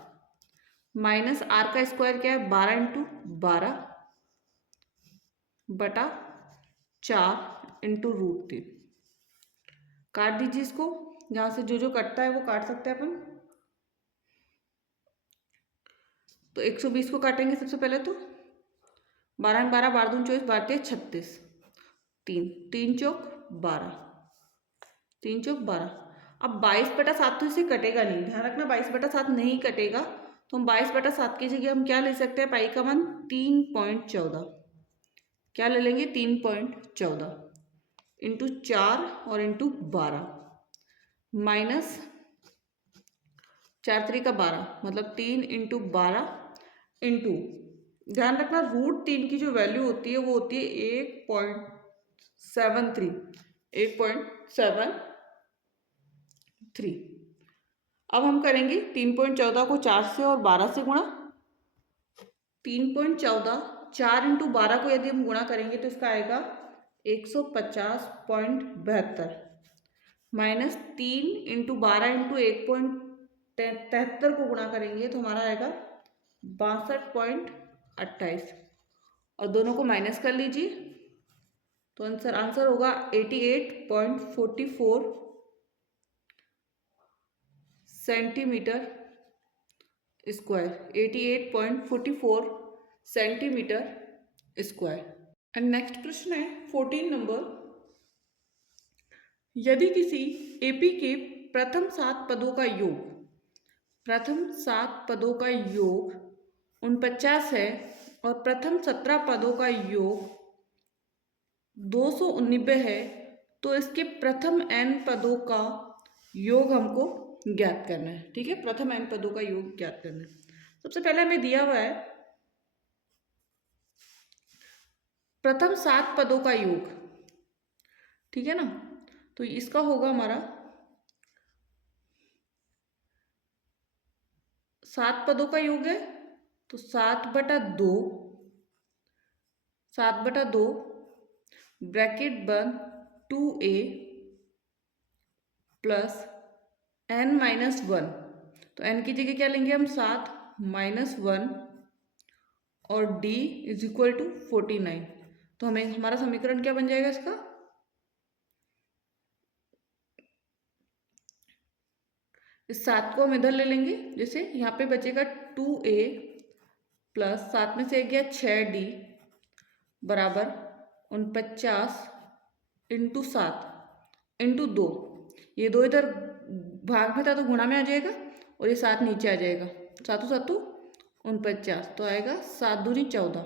माइनस आर का स्क्वायर क्या है 12 इंटू 12 बटा 4 इंटू √3। काट दीजिए इसको, यहाँ से जो जो कटता है वो काट सकते हैं अपन। तो 120 को काटेंगे सबसे पहले, तो 12 में 12, 12 दूनी 24, 12 36, 3 3 चौक 12, 3 चौक 12। अब 22/7 तो इसे कटेगा नहीं, ध्यान रखना 22/7 नहीं कटेगा, तो हम 22/7 की जगह हम क्या ले सकते हैं, पाई का मान 3.14, क्या ले लेंगे 3.14 इंटू 4 और इंटू 12 माइनस 4 3 का 12, मतलब 3 इंटू 12 इंटू ध्यान रखना √3 की जो वैल्यू होती है वो होती है 1.73, 1.73। अब हम करेंगे 3.14 को 4 से और 12 से गुणा। 3.14 4 × 12 को यदि हम गुणा करेंगे तो इसका आएगा 150.72 माइनस 3 × 12 × 1.73 को गुणा करेंगे तो हमारा आएगा 62.28 और दोनों को माइनस कर लीजिए तो आंसर होगा 88.44 centimetre square, 88.44 centimetre square. And next प्रश्न है 14 नंबर। यदि किसी एपी के प्रथम 7 पदों का योग 49 है और प्रथम 17 पदों का योग 219 है तो इसके प्रथम n पदों का योग हमको ज्ञात करना है। ठीक है, प्रथम n पदों का योग ज्ञात करना है। सबसे पहले हमें दिया हुआ है प्रथम 7 पदों का योग, ठीक है ना, तो इसका होगा हमारा 7 पदों का योग है तो 7/2 ब्रैकेट बंद 2a प्लस n-1, तो n की जगह क्या लेंगे हम 7 -1 और d = 49, तो हमें हमारा समीकरण क्या बन जाएगा इसका, इस 7 को हम इधर ले लेंगे, जैसे यहाँ पे बचेगा 2a प्लस 7 में से 1 गया 6d बराबर 49 × 7 × 2, ये 2 इधर भाग में था तो गुणा में आ जाएगा और ये 7 नीचे आ जाएगा, 7 7 49, तो आएगा 7 दूनी 14।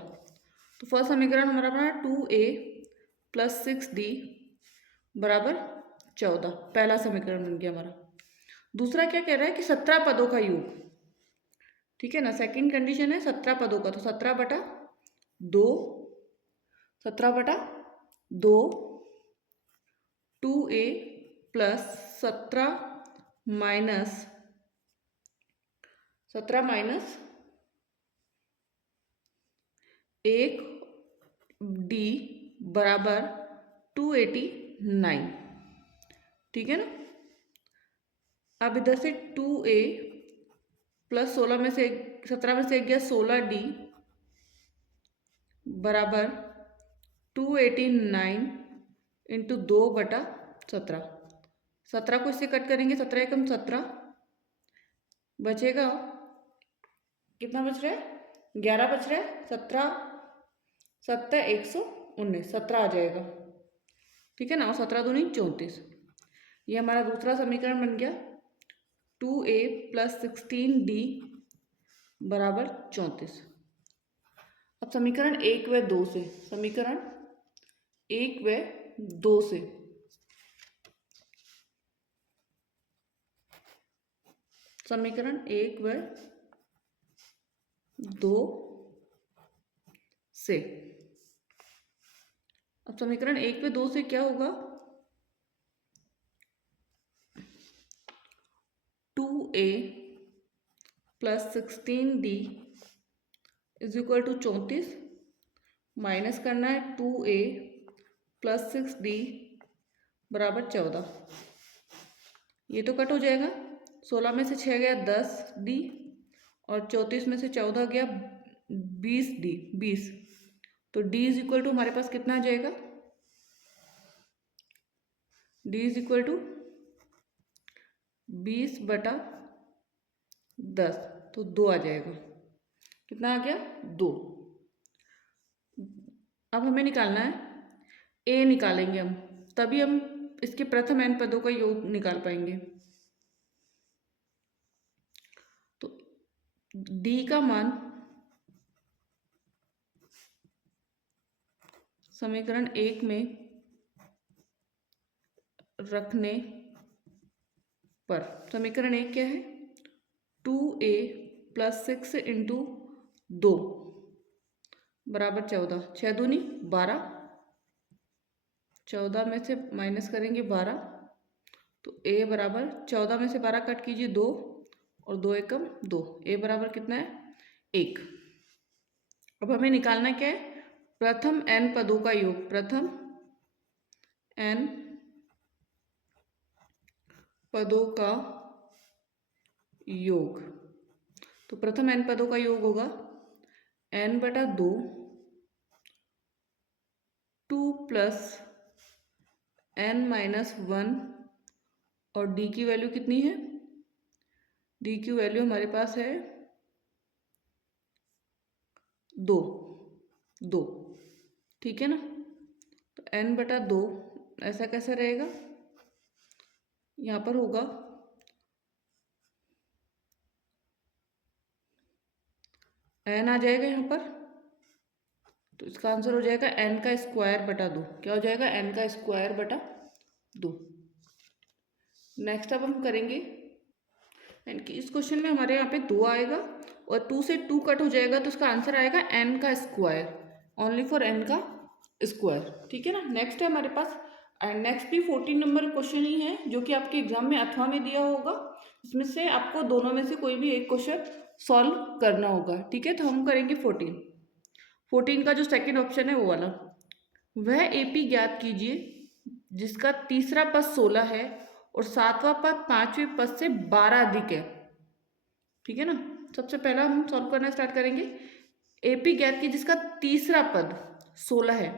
तो फर्स्ट समीकरण हमारा बना 2a प्लस 6d बराबर 14, पहला समीकरण बन गया हमारा। दूसरा क्या कह रहा है कि 17 पदों का योग, ठीक है ना, सेकंड कंडीशन है 17 पदों का, तो 17/2 2a प्लस 17 माइनस 1d बराबर 289, ठीक है ना। अब इधर से 2a प्लस 17 में से 1 गया 16d बराबर 289 × 2/17, 17 को इससे कट करेंगे, 17 एकम 17 बचेगा, कितना बच रहा है, 11 बच रहा है, 17 119, 17 आ जाएगा, ठीक है ना, और 17 दूनी 34, ये हमारा दूसरा समीकरण बन गया 2a प्लस 16d बराबर 34। अब समीकरण 1 व 2 से, समीकरण 1 व 2 से समीकरण 1 व 2 से, अब समीकरण 1 व 2 से क्या होगा, 2a प्लस 16d = 34 माइनस करना है 2a प्लस 6d बराबर 14, ये तो कट हो जाएगा, 16 में से 6 गया 10d और 34 में से 14 गया 20, तो d = हमारे पास कितना आ जाएगा, d = 20/10, तो 2 आ जाएगा, कितना आ गया 2। अब हमें निकालना है a, निकालेंगे हम, तभी हम इसके प्रथम n पदों का योग निकाल पाएंगे। तो d का मान समीकरण 1 में रखने पर, समीकरण 1 क्या है, 2a प्लस 6 × 2 बराबर 14, 6 दूनी 12, 14 में से माइनस करेंगे 12, तो ए बराबर 14 में से 12 कट कीजिए 2 और 2 एकम 2, ए बराबर कितना है 1। अब हमें निकालना क्या है, प्रथम n पदों का योग, प्रथम n पदों का योग। तो प्रथम n पदों का योग होगा n बटा 2 2 प्लस n माइनस 1 और d की वैल्यू कितनी है, d की वैल्यू हमारे पास है 2, ठीक है ना। तो n बटा 2 ऐसा कैसे रहेगा, यहाँ पर होगा n आ जाएगा यहाँ पर, तो इसका आंसर हो जाएगा n का स्क्वायर बटा 2। क्या हो जाएगा, n का स्क्वायर बटा 2। नेक्स्ट अब हम करेंगे n की, इस क्वेश्चन में हमारे यहाँ पे 2 आएगा और 2 से 2 कट हो जाएगा, तो इसका आंसर आएगा n का स्क्वायर, ओनली फॉर n का स्क्वायर, ठीक है ना। नेक्स्ट है हमारे पास, एंड नेक्स्ट भी 14 नंबर क्वेश्चन ही है जो कि आपके एग्जाम में अथवा में दिया होगा। इसमें से आपको दोनों में से कोई भी एक क्वेश्चन सॉल्व करना होगा, ठीक है। तो हम करेंगे 14 का जो सेकंड ऑप्शन है वो वाला, वह एपी ज्ञात कीजिए जिसका तीसरा पद 16 है और सातवां पद पांचवें पद से 12 अधिक है, ठीक है ना। सबसे पहला हम सॉल्व करना स्टार्ट करेंगे। एपी ज्ञात कीजिए जिसका तीसरा पद 16 है,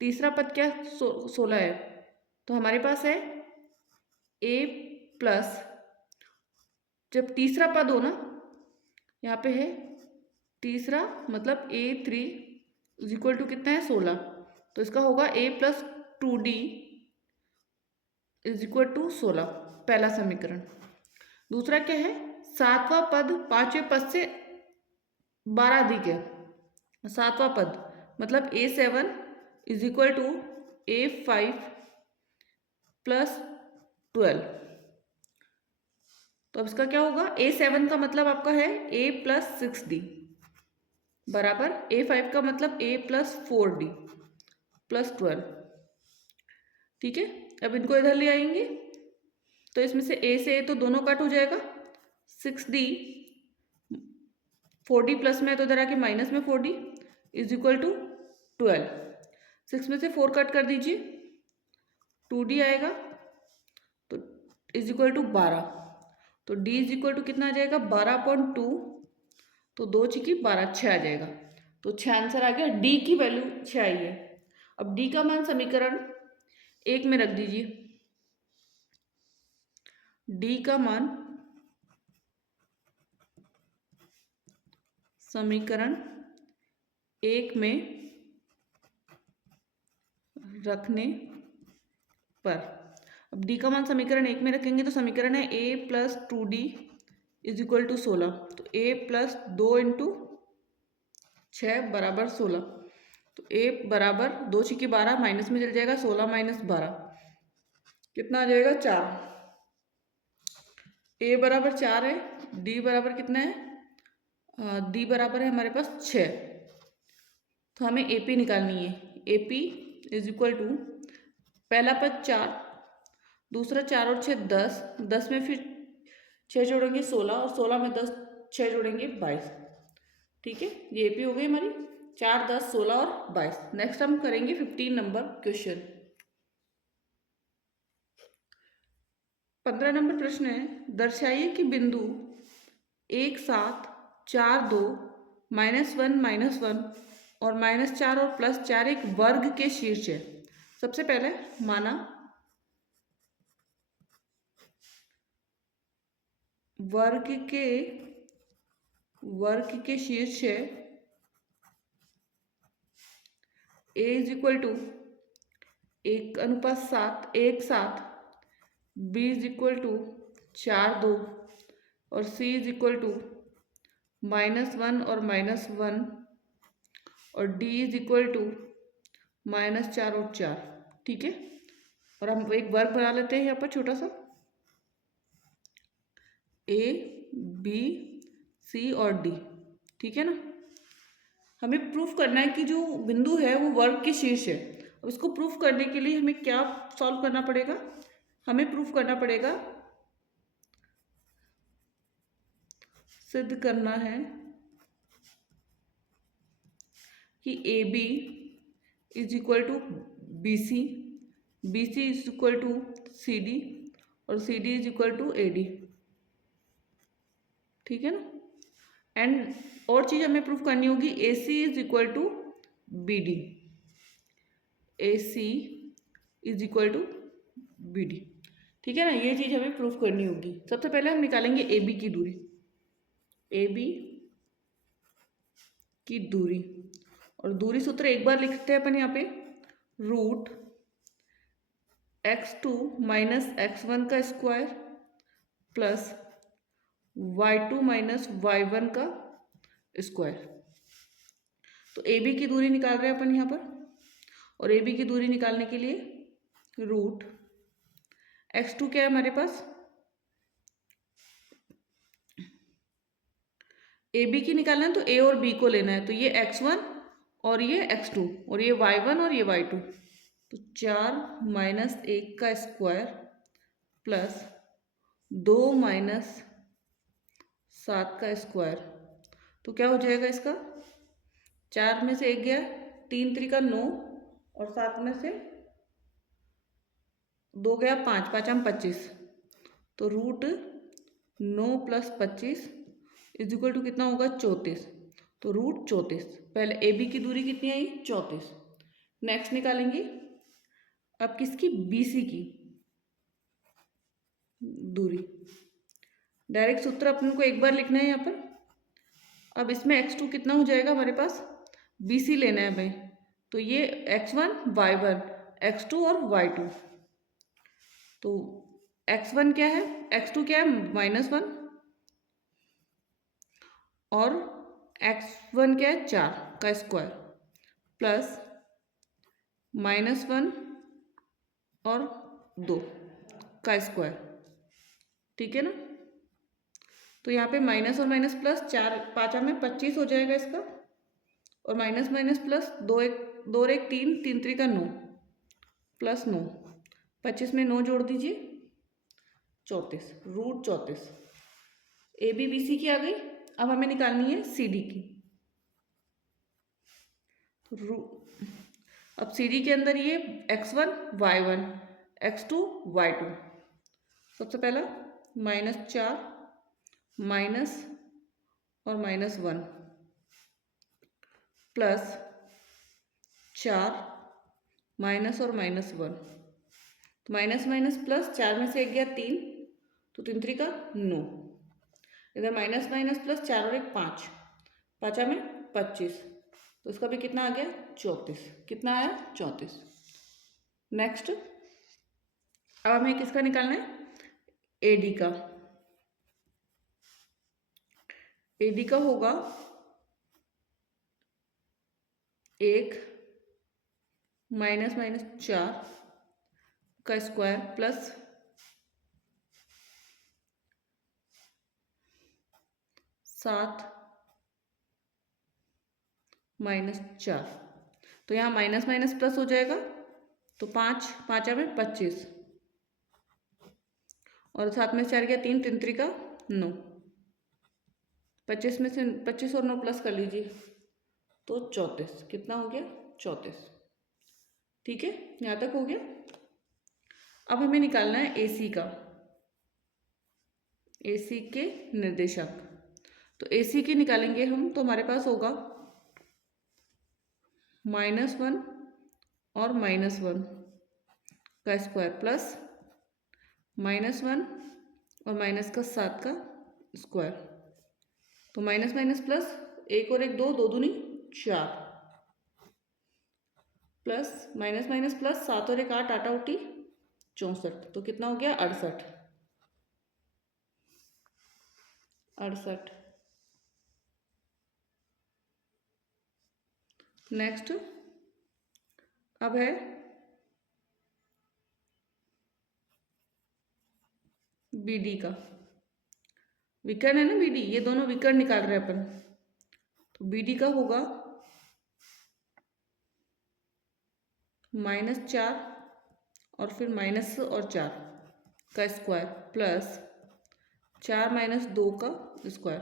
तीसरा पद क्या 16 है, तो हमारे पास है a प्लस, जब तीसरा पद हो ना, यहाँ पे है तीसरा मतलब a3 इज इक्वल टू कितना है 16, तो इसका होगा a plus 2d is equal to 16, पहला समीकरण। दूसरा क्या है, सातवां पद पांचवें पद से 12 अधिक है, सातवां पद मतलब a7 is equal to a5 plus 12, तो अब इसका क्या होगा, a7 का मतलब आपका है a प्लस 6d बराबर a5 का मतलब a प्लस 4d प्लस 12, ठीक है। अब इनको इधर ले आएंगे तो इसमें से a से a तो दोनों कट हो जाएगा, 6d 4d प्लस में तो इधर आके माइनस में 4d इज इक्वल टू 12, 6 में से 4 कट कर दीजिए 2d आएगा, तो इज इक्वल टू 12, तो d इज इक्वल टू कितना आ जाएगा 12/2, तो 2 छिकी 12, 6 आ जाएगा, तो 6 आंसर आ गया, d की वैल्यू 6 आई है। अब d का मान समीकरण 1 में रख दीजिए, d का मान समीकरण 1 में रखने पर, अब d का मान समीकरण 1 में रखेंगे तो समीकरण है a plus 2d is equal to 16, तो a प्लस 2 इंटू 6 बराबर 16, तो a बराबर 2 छिकी 12 माइनस में चल जाएगा, 16 माइनस 12 कितना आ जाएगा 4, a बराबर 4 है, d बराबर कितना है, d बराबर है हमारे पास 6, तो हमें AP निकालनी है। AP इज इक्वल टू पहला पद 4, दूसरा 4 और 6 10, 10 में फिर 6 जोड़ेंगे 16 और 16 में 10 6 जोड़ेंगे 22, ठीक है। ये AP हो गई हमारी 4 10 16 और 22। नेक्स्ट हम करेंगे 15 नंबर क्वेश्चन। 15 नंबर प्रश्न है, दर्शाइए कि बिंदु 1 7 4 2 -1 -1 और -4 और +4 एक वर्ग के शीर्ष है। सबसे पहले माना वर्ग के शीर्ष है a is equal to 1:7 1 7, b is equal to 4 2 और c इज इक्वल टू -1 और -1 और d इज इक्वल टू -4 और 4, ठीक है। और हम एक वर्ग बना लेते हैं यहाँ पर छोटा सा, a b c और d, ठीक है ना। हमें प्रूफ करना है कि जो बिंदु है वो वर्ग के शीर्ष है। अब इसको प्रूफ करने के लिए हमें क्या सॉल्व करना पड़ेगा, हमें प्रूफ करना पड़ेगा, सिद्ध करना है कि A B is equal to B C, B C is equal to C D और C D is equal to A D. ठीक है ना। एंड और चीज़ हमें प्रूफ करनी होगी, A C is equal to B D, A C is equal to B D. ठीक है ना, ये चीज़ हमें प्रूफ करनी होगी। सबसे पहले हम निकालेंगे ए बी की दूरी, ए बी की दूरी, और दूरी सूत्र एक बार लिखते हैं अपन यहाँ पे, रूट x2 माइनस x1 का square plus y2 minus y1 का स्क्वायर। तो ए बी की दूरी निकाल रहे हैं अपन यहाँ पर, और ए बी की दूरी निकालने के लिए रूट x2 क्या है हमारे पास, ए बी की निकालना है तो ए और बी को लेना है, तो ये x1 और ये x2 और ये y1 और ये y2, तो 4 माइनस 1 का स्क्वायर प्लस 2 माइनस 7 का स्क्वायर। तो क्या हो जाएगा इसका, 4 में से 1 गया, 3 त्रिका 9 और 7 में से 2 गया 5, 5 हम 25, तो root 9 plus 25 is equal to कितना होगा 34, तो रूट 34। पहले ए बी की दूरी कितनी आई 34। नेक्स्ट निकालेंगे अब किसकी, बी सी की दूरी। डायरेक्ट सूत्र अपन को एक बार लिखना है यहाँ पर। अब इसमें x2 कितना हो जाएगा हमारे पास, बी सी लेना है भाई, तो ये x1 y1 x2 और y2, तो x1 क्या है, x2 क्या है -1 और x1 क्या है 4 का स्क्वायर प्लस -1 और 2 का स्क्वायर। ठीक है ना। तो यहाँ पे माइनस और माइनस प्लस, 4 5 में 25 हो जाएगा इसका, और माइनस माइनस प्लस 2 1 2 1 3 3 3 का 9 प्लस 9, 25 में 9 जोड़ दीजिए 34, root 34। A b b c की आ गई। अब हमें निकालनी है सी डी की। अब सी डी के अंदर ये x1 y1 x2 y2। सबसे पहला -4 माइनस और -1 प्लस 4 माइनस और -1, तो माइनस माइनस प्लस, 4 में से 1 गया 3, तो 3 3 का 9, इधर माइनस माइनस प्लस 4 और 1 5, 5 में 25, तो इसका भी कितना आ गया 34। कितना आया 34। नेक्स्ट अब हमें किसका निकालना है, ए डी का। ए डी का होगा 1 माइनस माइनस 4 का स्क्वायर प्लस 7 माइनस 4, तो यहाँ माइनस माइनस प्लस हो जाएगा, तो 5 5 में 25 और 7 में से 4 गया 3 3 3 का 9, 25 में से 25 और 9 प्लस कर लीजिए तो 34। कितना हो गया 34। ठीक है, यहाँ तक हो गया। अब हमें निकालना है ए सी का, ए सी के निर्देशांक। तो ए सी के निकालेंगे हम, तो हमारे पास होगा -1 और -1 का स्क्वायर प्लस -1 और -7 का स्क्वायर, तो माइनस माइनस प्लस, 1 और 1 2, 2 दूनी 4 प्लस माइनस माइनस प्लस, 7 और 1 8, 8 उठी 64, तो कितना हो गया 68। 68। नेक्स्ट अब है बी डी का। विकर्ण है ना बी डी, ये दोनों विकर्ण निकाल रहे हैं अपन, तो बी डी का होगा -4 और फिर माइनस और 4 का स्क्वायर प्लस 4 माइनस 2 का square,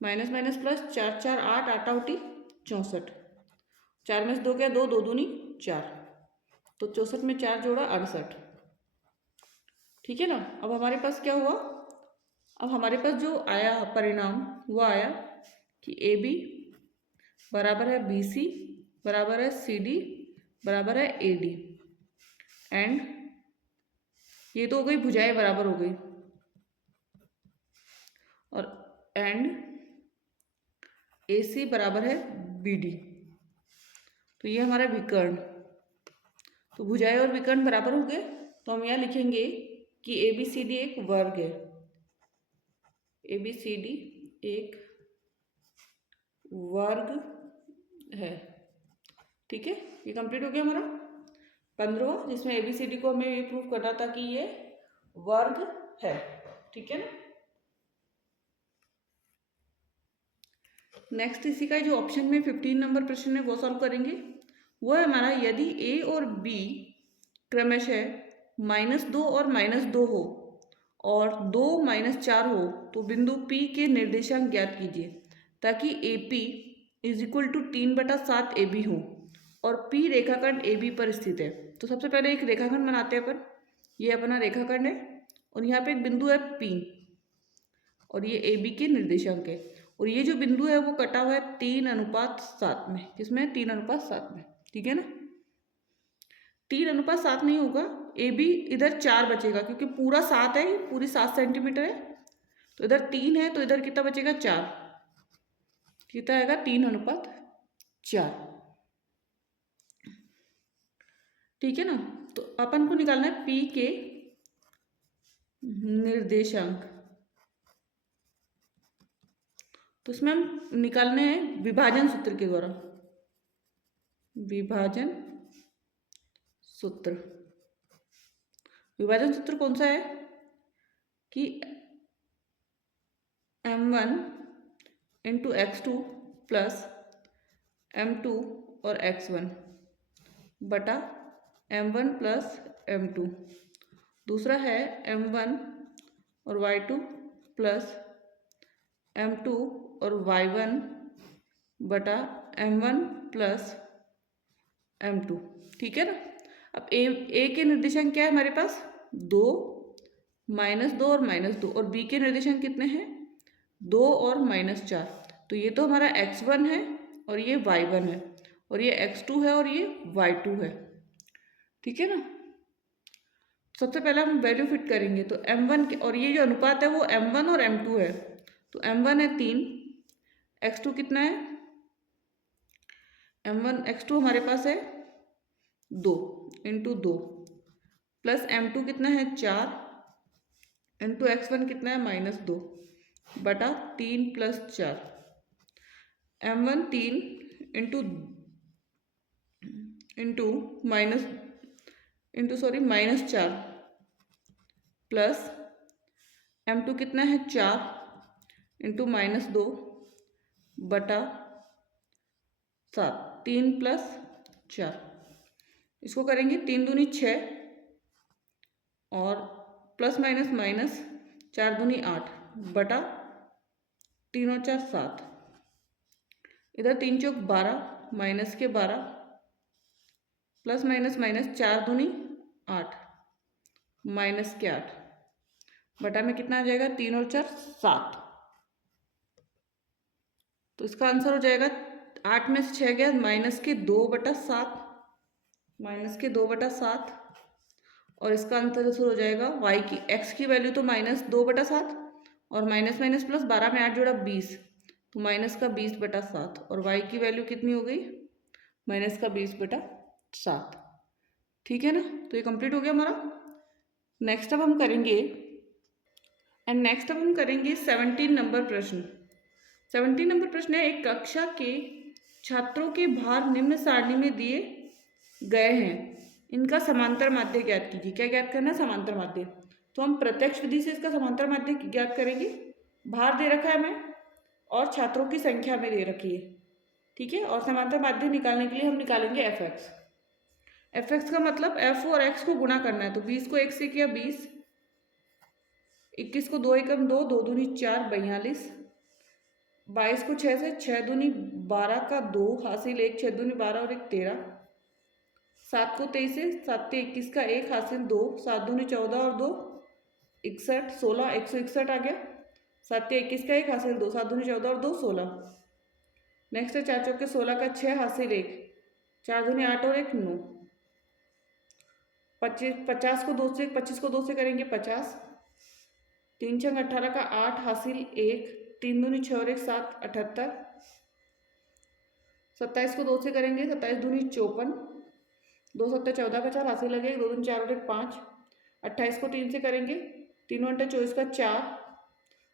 minus minus plus, 4 4 8, 8 outie 64, 4 में से 2 क्या, 2 2 दूनी 4, तो 64 में 4 जोड़ा 68। ठीक है ना। अब हमारे पास क्या हुआ, अब हमारे पास जो आया परिणाम वो आया कि ए बी बराबर है बी सी बराबर है सी डी बराबर है ए डी, एंड ये तो हो गई भुजाएं बराबर हो गई, और एंड ए सी बराबर है बी डी, तो ये हमारा विकर्ण, तो भुजाएं और विकर्ण बराबर हो गए, तो हम यहाँ लिखेंगे कि ए बी सी डी एक वर्ग है, ए बी सी डी एक वर्ग है। ठीक है, ये कंप्लीट हो गया हमारा 15वां, जिसमें ABCD को हमें ये प्रूव करना था कि ये वर्ग है। ठीक है ना। नेक्स्ट इसी का जो ऑप्शन में 15 नंबर प्रश्न है वो सॉल्व करेंगे। वो है हमारा, यदि A और B क्रमशः -2 और -2 हो और 2 -4 हो तो बिंदु P के निर्देशांक ज्ञात कीजिए, ताकि AP = 3/7 AB हो और P रेखाखंड AB पर स्थित है। तो सबसे पहले एक रेखाखंड बनाते हैं अपन, ये अपना रेखाखंड है और यहाँ पे एक बिंदु है P और ये AB के निर्देशांक है, और ये जो बिंदु है वो कटा हुआ है 3:7 में, किसमें, 3:7 में। ठीक है ना। 3:7 नहीं होगा, AB इधर 4 बचेगा क्योंकि पूरा 7 है, पूरी 7 सेंटीमीटर है, तो इधर 3 है तो इधर कितना बचेगा, 4, कितना आएगा 3:4। ठीक है ना। तो अपन को निकालना है P के निर्देशांक, तो इसमें हम निकालने हैं विभाजन सूत्र के द्वारा, विभाजन सूत्र। विभाजन सूत्र कौन सा है कि m1 × x2 प्लस m2 और x1 बटा m1 प्लस m2, दूसरा है m1 और y2 प्लस m2 और y1 बटा m1 प्लस m2। ठीक है ना। अब ए के निर्देशांक क्या है हमारे पास, 2 -2 और -2, और बी के निर्देशांक कितने हैं, 2 और -4, तो ये तो हमारा x1 है और ये y1 है और ये x2 है और ये y2 है। ठीक है ना। सबसे पहले हम वैल्यू फिट करेंगे, तो m1 के, और ये जो अनुपात है वो m1 और m2 है, तो m1 है 3, x2 कितना है, x2 हमारे पास है 2 × 2 प्लस m2 कितना है 4 × x1 कितना है -2 बटा 3 + 4, m1 3 -4 प्लस m2 कितना है 4 × -2 बटा 7, 3 + 4, इसको करेंगे 3 दूनी 6 और प्लस माइनस माइनस 4 दूनी 8 बटा 3 और 4 7, इधर 3 चौक 12 माइनस के 12 प्लस माइनस माइनस 4 दूनी 8 माइनस के 8 बटा में कितना आ जाएगा, 3 और 4 7, तो इसका आंसर हो जाएगा 8 में से 6 गया -2/7, -2/7, और इसका आंसर हो जाएगा x की वैल्यू तो -2/7 और माइनस माइनस प्लस 12 में 8 जोड़ा 20, तो -20/7, और y की वैल्यू कितनी हो गई, -20/7। ठीक है ना। तो ये कंप्लीट हो गया हमारा। नेक्स्ट अब हम करेंगे 17 नंबर प्रश्न। 17 नंबर प्रश्न है, एक कक्षा के छात्रों के भार निम्न सारणी में दिए गए हैं, इनका समांतर माध्य ज्ञात कीजिए। क्या ज्ञात करना है, समांतर माध्य। तो हम प्रत्यक्ष विधि से इसका समांतर माध्य ज्ञात करेंगे। भार दे रखा है हमें और छात्रों की संख्या में दे रखी है। ठीक है, और समांतर माध्य निकालने के लिए हम निकालेंगे fx। एफ एक्स का मतलब एफ और एक्स को गुणा करना है, तो 20 को 1 से किया 20, 21 को 2 एकम 2, 2 दूनी 4, 42, 22 को 6 से 6 दूनी 12 का 2 हासिल 1, 6 दूनी 12 और 1 13, 7 को 23 से 7 ते 21 का 1 हासिल 2, 7 दूनी 14 और 2 61, 16, 161 आ गया, 7 ते 21 का 1 हासिल 2, 7 दूनी 14 और 2 16। नेक्स्ट है 4 चौके 16 का 6 हासिल 1, 4 दूनी 8 और 1 9, 50 को 2 से 25 को 2 से करेंगे 50, 3 छंग 18 का 8 हासिल 1, 3 दूनी 6 और 1 7 78, 27 को 2 से करेंगे 27 दूनी 54, 2 सत्ते 14 का 4 हासिल लगे, 2 दूनी 4 और 1 5, 28 को 3 से करेंगे 3 घंटे 24 का 4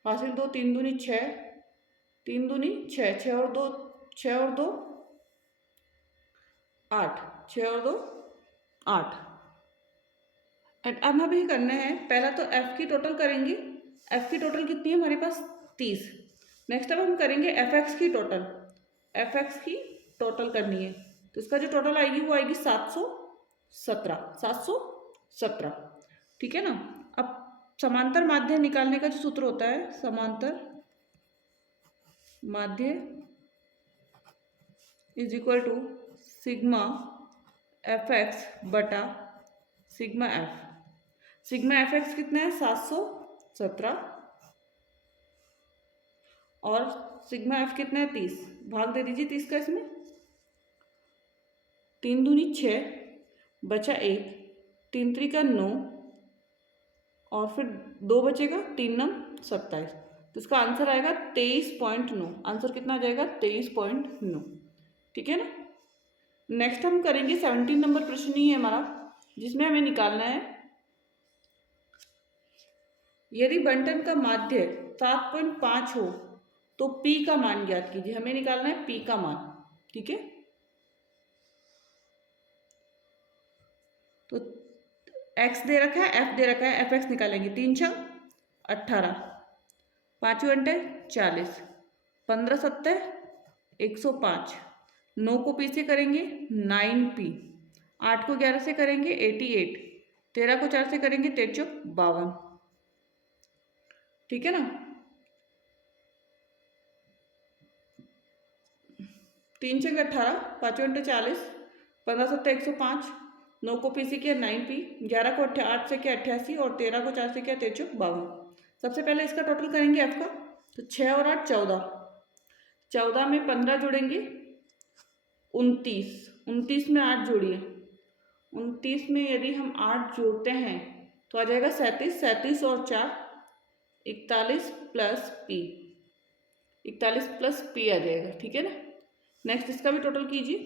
हासिल 2, 3 दूनी 6, 3 दूनी 6, 6 और 2 6 और 2 8, 6 और 2 8। एंड अब हमें करना है, पहला तो एफ की टोटल करेंगे, एफ की टोटल कितनी है हमारे पास 30। नेक्स्ट अब हम करेंगे एफ एक्स की टोटल, एफ एक्स की टोटल करनी है, तो इसका जो टोटल आएगी वो आएगी 717। ठीक है ना। अब समांतर माध्य निकालने का जो सूत्र होता है, समांतर माध्य is equal to sigma F X बटा sigma F. Sigma F X कितना है 717 और सिग्मा एफ कितना है 30, भाग दे दीजिए 30 का इसमें, 3 दूनी 6 बचा 1, 3 त्रिका 9 और फिर 2 बचेगा, 3 नम 27, तो इसका आंसर आएगा 23.9। आंसर कितना आ जाएगा 23.9। ठीक है ना। नेक्स्ट हम करेंगे 17 नंबर प्रश्न ही है हमारा, जिसमें हमें निकालना है यदि बंटन का माध्य 7.5 हो तो P का मान ज्ञात कीजिए। हमें निकालना है P का मान। ठीक है, तो x दे रखा है, f दे रखा है, एफ एक्स निकालेंगे। 3 छः 18, 5 घंटे 40, 15 सत्ते 105, 9 को P से करेंगे 9P, 8 को 11 से करेंगे 88, 13 को 4 से करेंगे 53 52। ठीक है ना। 3 छः 18, 5 घंटे 40, 15 सत्ते 105, 9 को P से किया 9P, 11 को 8 से किया 88 और 13 को 4 से किया 53 52। सबसे पहले इसका टोटल करेंगे f का, तो 6 और 8 14, 14 में 15 जोड़ेंगे 29, 29 में 8 जोड़िए, 29 में यदि हम 8 जोड़ते हैं तो आ जाएगा 37, 37 और 4 41 प्लस P, 41 प्लस P आ जाएगा। ठीक है ना। नेक्स्ट इसका भी टोटल कीजिए,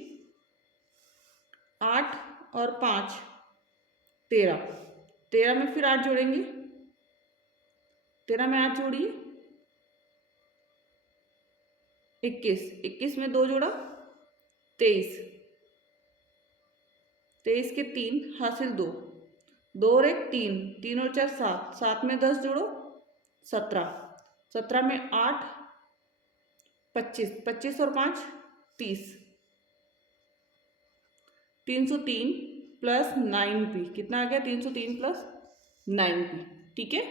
8 और 5 13, 13 में फिर 8 जोड़ेंगे, 13 में 8 जोड़िए 21, 21 में 2 जोड़ा 23, 23 के 3 हासिल 2, 2 और 1 3, 3 और 4 7, 7 में 10 जोड़ो 17, 17 में 8 25, 25 और 5 30, 303 प्लस 9P कितना आ गया 303 प्लस 9P। ठीक है।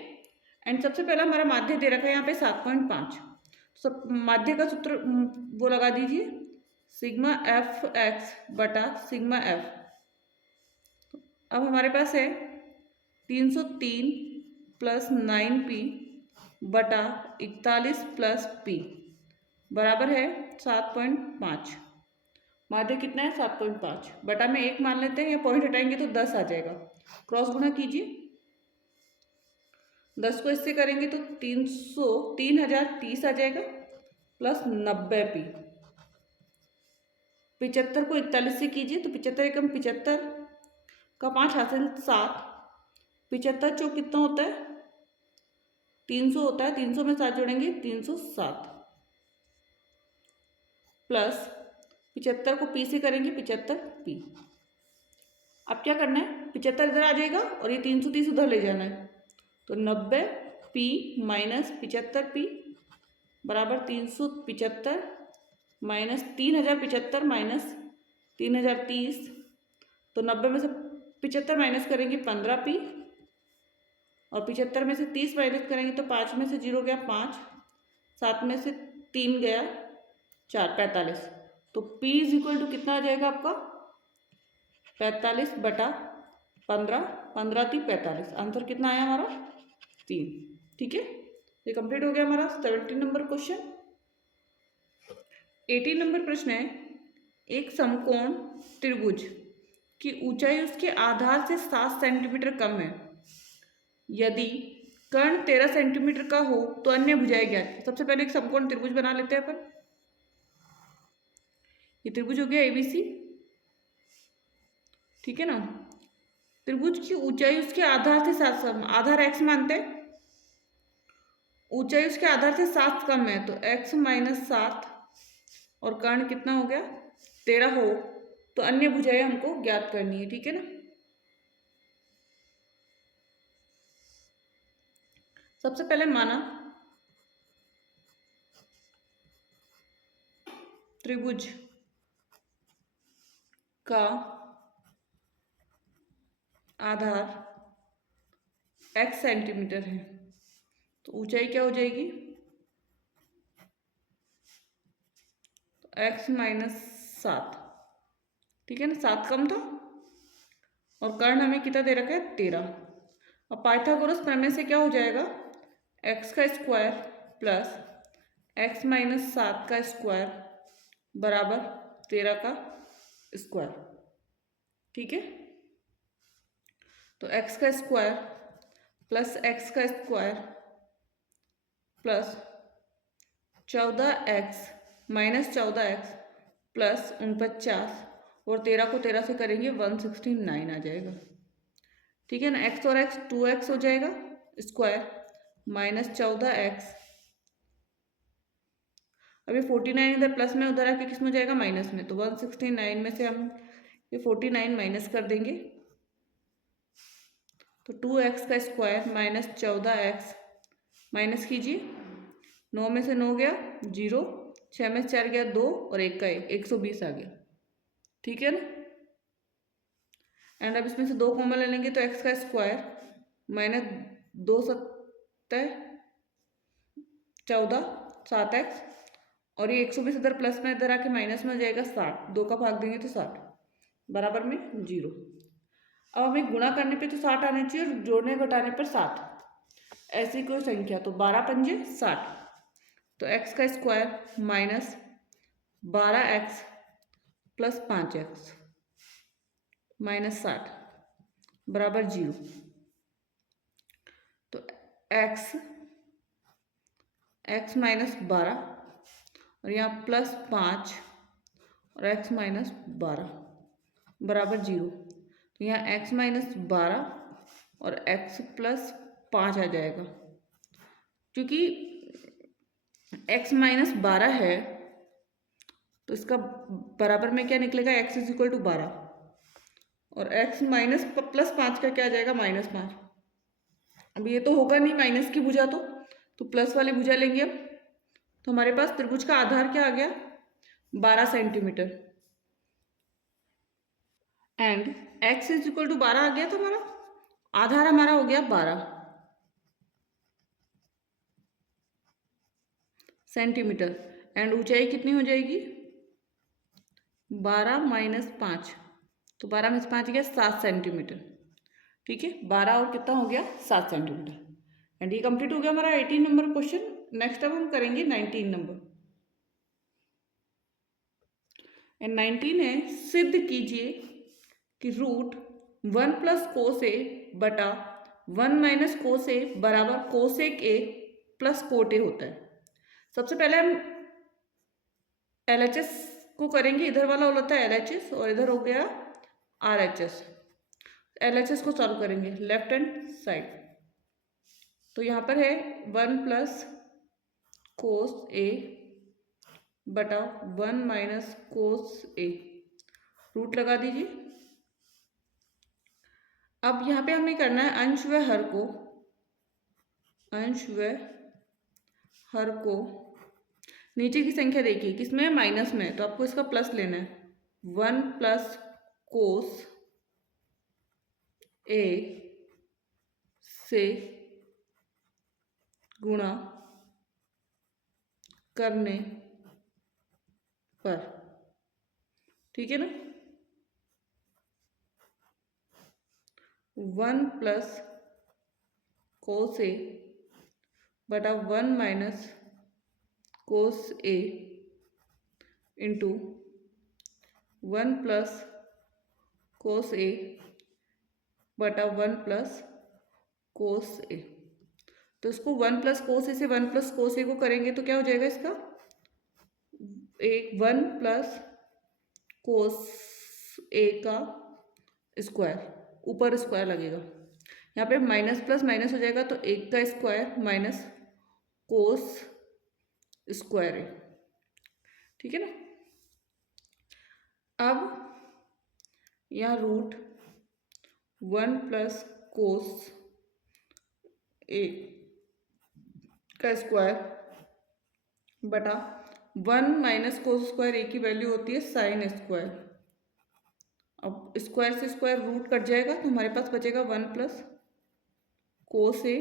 एंड सबसे पहला हमारा माध्य दे रखा है यहाँ पे 7.5, सब माध्य का सूत्र वो लगा दीजिए, सिग्मा एफ एक्स बटा सिग्मा एफ। अब हमारे पास है 303 प्लस 9P बटा 41 प्लस P बराबर है 7.5। माध्य कितना है 7.5, बटा में 1 मान लेते हैं, या पॉइंट हटाएंगे तो 10 आ जाएगा। क्रॉस गुणा कीजिए, 10 को इससे करेंगे तो 3030 आ जाएगा प्लस 90P। 75 को 41 से कीजिए तो 75 एकम 75 का 5 हासिल 7, 75 चौक कितना होता है 300 होता है, 300 में 7 जोड़ेंगे 307 प्लस 75 को P से करेंगे 75P। अब क्या करना है 75 इधर आ जाएगा और ये 330 उधर ले जाना है, तो 90P माइनस 75P बराबर 375 माइनस 3075 माइनस 3030 तो 90 में से 75 माइनस करेंगे 15p, और 75 में से 30 माइनस करेंगे तो 5 में से 0 गया 5, 7 में से 3 गया 4, 45। तो p इज इक्वल टू कितना आ जाएगा आपका 45/15, 15×3 = 45। आंसर कितना आया हमारा 3। ठीक है, ये कंप्लीट हो गया हमारा 17 नंबर क्वेश्चन। 18 नंबर प्रश्न है, एक समकोण त्रिभुज की ऊंचाई उसके आधार से 7 सेंटीमीटर कम है। यदि कर्ण 13 सेंटीमीटर का हो तो अन्य भुजाएं ज्ञात। सबसे पहले एक समकोण त्रिभुज बना लेते हैं अपन। ये त्रिभुज हो गया एबीसी, ठीक है ना। त्रिभुज की ऊंचाई उसके आधार से 7 कम, आधार x मानते हैं, ऊंचाई उसके आधार से 7 कम है तो x - 7, और कर्ण कितना हो गया 13 हो तो अन्य भुजाएं हमको ज्ञात करनी है। ठीक है ना। सबसे पहले माना त्रिभुज का आधार x सेंटीमीटर है तो ऊंचाई क्या हो जाएगी x - 7। ठीक है ना, 7 कम था और कर्ण हमें कितना दे रखा है 13। अब पाइथागोरस प्रमेय से क्या हो जाएगा x का स्क्वायर प्लस x - 7 का स्क्वायर बराबर 13 का स्क्वायर। ठीक है, तो x का स्क्वायर प्लस x का square plus 14x - 14x plus 49, और 13 को 13 से करेंगे 169 आ जाएगा। ठीक है ना, x और x 2x हो जाएगा स्क्वायर माइनस 14x। अभी 49 इधर प्लस में, उधर आके किस में हो जाएगा माइनस में, तो 169 में से हम ये 49 माइनस कर देंगे तो 2x का स्क्वायर माइनस 14x माइनस कीजिए, 9 में से 9 गया 0, 6 में से 4 गया 2 और 1 का 1, 120 आ गया। ठीक है ना। एंड अब इसमें से 2 कॉमन ले लेंगे तो x का स्क्वायर माइनस 2 7 14 7x, और ये 120 इधर प्लस में, इधर आके माइनस में हो जाएगा 60, 2 का भाग देंगे तो 60 बराबर में 0। अब हमें गुणा करने पे तो 60 आने चाहिए और जोड़ने घटाने पर 7, ऐसी कोई संख्या तो 12 पंजे 60, तो x का square minus 12x plus 5x minus 60 बराबर 0। तो x - 12 और यहाँ प्लस 5 और x - 12 बराबर 0। तो यहाँ x - 12 और x प्लस 5 आ जाएगा, क्योंकि x - 12 है तो इसका बराबर में क्या निकलेगा x = 12, और x माइनस प्लस 5 का क्या आ जाएगा -5। अब ये तो होगा नहीं माइनस की भुजा, तो प्लस वाली भुजा लेंगे अब। तो हमारे पास त्रिभुज का आधार क्या आ गया 12 सेंटीमीटर, एंड x = 12 आ गया, तो हमारा आधार हमारा हो गया 12 सेंटीमीटर, एंड ऊंचाई कितनी हो जाएगी 12 - 5, तो 12 में से 5 गया 7 सेंटीमीटर। ठीक है, 12 और कितना हो गया 7 सेंटीमीटर। एंड ये कंप्लीट हो गया हमारा 18 नंबर क्वेश्चन। नेक्स्ट अब हम करेंगे 19 नंबर। एंड 19 है, सिद्ध कीजिए कि √1 + cos A बटा 1 - cos A बराबर cosec A plus cot A होता है। सबसे पहले हम LHS को करेंगे, इधर वाला होता है LHS और इधर हो गया RHS। LHS को सॉल्व करेंगे लेफ्ट हैंड साइड, तो यहाँ पर है 1 + cos A बटा 1 - cos A, रूट लगा दीजिए। अब यहाँ पे हमें करना है अंश व हर को नीचे की संख्या देखिए किसमें है माइनस में, तो आपको इसका प्लस लेना है 1 + cos ए से गुणा करने पर, ठीक है ना। 1 प्लस कोस ए बटा 1 माइनस कोस ए इंटू 1 प्लस कोस ए बटा 1 प्लस कोस ए। तो इसको 1 प्लस कोस ए से 1 प्लस कोस ए को करेंगे तो क्या हो जाएगा इसका, एक 1 प्लस कोस ए का स्क्वायर, ऊपर स्क्वायर लगेगा, यहाँ पे माइनस प्लस माइनस हो जाएगा तो 1 का स्क्वायर माइनस कोस स्क्वायर ए, ठीक है ना। अब यहाँ रूट 1 प्लस कोस ए का स्क्वायर बटा 1 माइनस कोस स्क्वायर ए की वैल्यू होती है साइन स्क्वायर। अब स्क्वायर से स्क्वायर रूट कट जाएगा तो हमारे पास बचेगा 1 प्लस कोस ए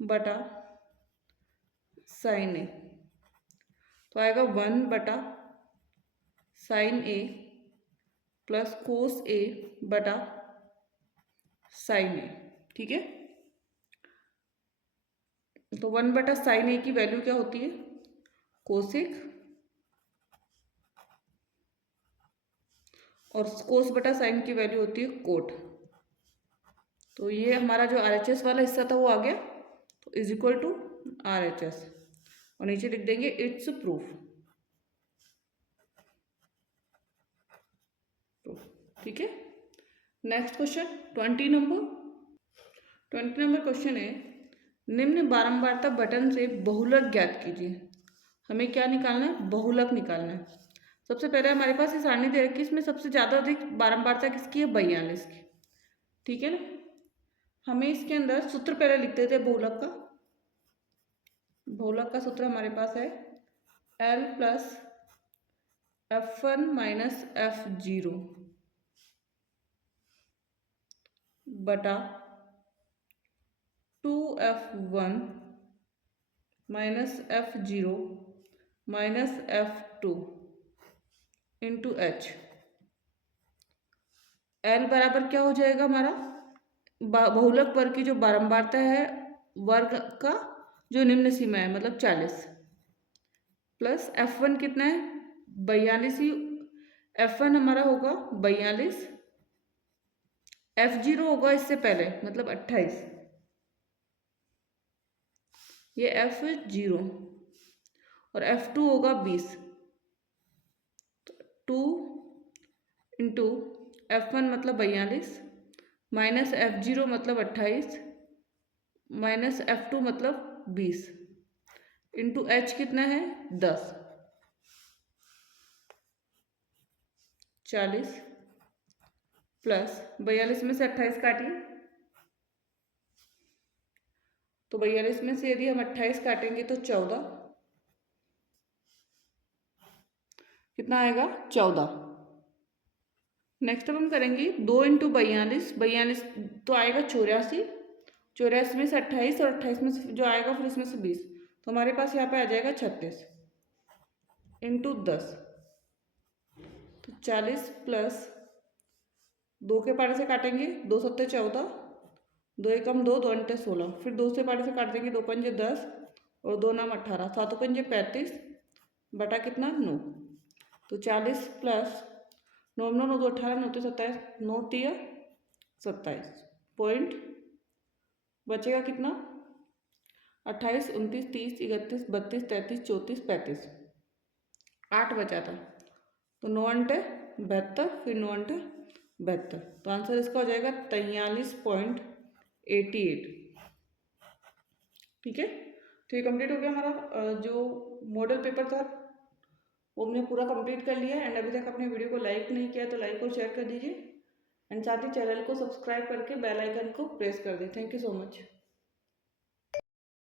बटा साइन ए, तो आएगा 1 बटा साइन ए प्लस कोस ए बटा साइन ए, ठीक है। तो 1 बटा साइन ए की वैल्यू क्या होती है, कोसेक, और कोस बटा साइन की वैल्यू होती है कोट। तो ये हमारा जो RHS वाला हिस्सा था वो आ गया, तो इज इक्वल टू RHS, और नीचे लिख देंगे इट्स प्रूफ, ठीक है। नेक्स्ट क्वेश्चन 20 नंबर क्वेश्चन है, निम्न बारंबारता बटन से बहुलक ज्ञात कीजिए। हमें क्या निकालना है, बहुलक निकालना है। सबसे पहले हमारे पास ये सारणी दे रखी है, इसमें सबसे ज़्यादा अधिक बारंबारता किसकी है, 42 की, ठीक है ना। हमें इसके अंदर सूत्र पहले लिख देते हैं बहुलक का। बहुलक का सूत्र हमारे पास है L plus F1 minus F0 बटा 2F1 minus F0 minus F2 into H। L बराबर क्या हो जाएगा हमारा, बहुलक वर्ग की जो बारंबारता है वर्ग का जो निम्न सीमा है मतलब 40, प्लस F1 कितना है 42 ही, F1 हमारा होगा 42, F0 होगा इससे पहले मतलब 28, ये F0, और F2 होगा 20, 2 इंटू F1 मतलब 42 माइनस F0 मतलब 28 माइनस F2 मतलब 20 इंटू H कितना है 10, 40 प्लस 42 में से 28 काटिए, तो 42 में से यदि हम 28 काटेंगे तो 14, कितना आएगा 14। नेक्स्ट अब हम करेंगे 2 इंटू 42, 42 तो आएगा 84, 84 में से 28 और 28 में से जो आएगा फिर इसमें से 20, तो हमारे पास यहाँ पे आ जाएगा 36 इंटू 10, तो 40 प्लस 2 के पारे से काटेंगे 2 सत्ते 14, 2 एकम 2, 2 अंटे 16, फिर 2 से पारे से काट देंगे 2 पंजे 10 और 2 नाम 18, 7 पंजे 35 बटा कितना 9, तो 40 प्लस 9 9 9 2 18 9 27 9 तिया 27 पॉइंट बचेगा कितना 28 29 30 31 32 33 34 35, 8 बचा था, तो 9 अंटे 72, फिर 9 अंटे 72, तो आंसर इसका हो जाएगा 43.88, ठीक है। तो ये कंप्लीट हो गया हमारा जो मॉडल पेपर था वो हमने पूरा कंप्लीट कर लिया। एंड अभी तक अपने वीडियो को लाइक नहीं किया तो लाइक और शेयर कर दीजिए, एंड साथ ही चैनल को सब्सक्राइब करके बेल आइकन को प्रेस कर दें। Thank you so much.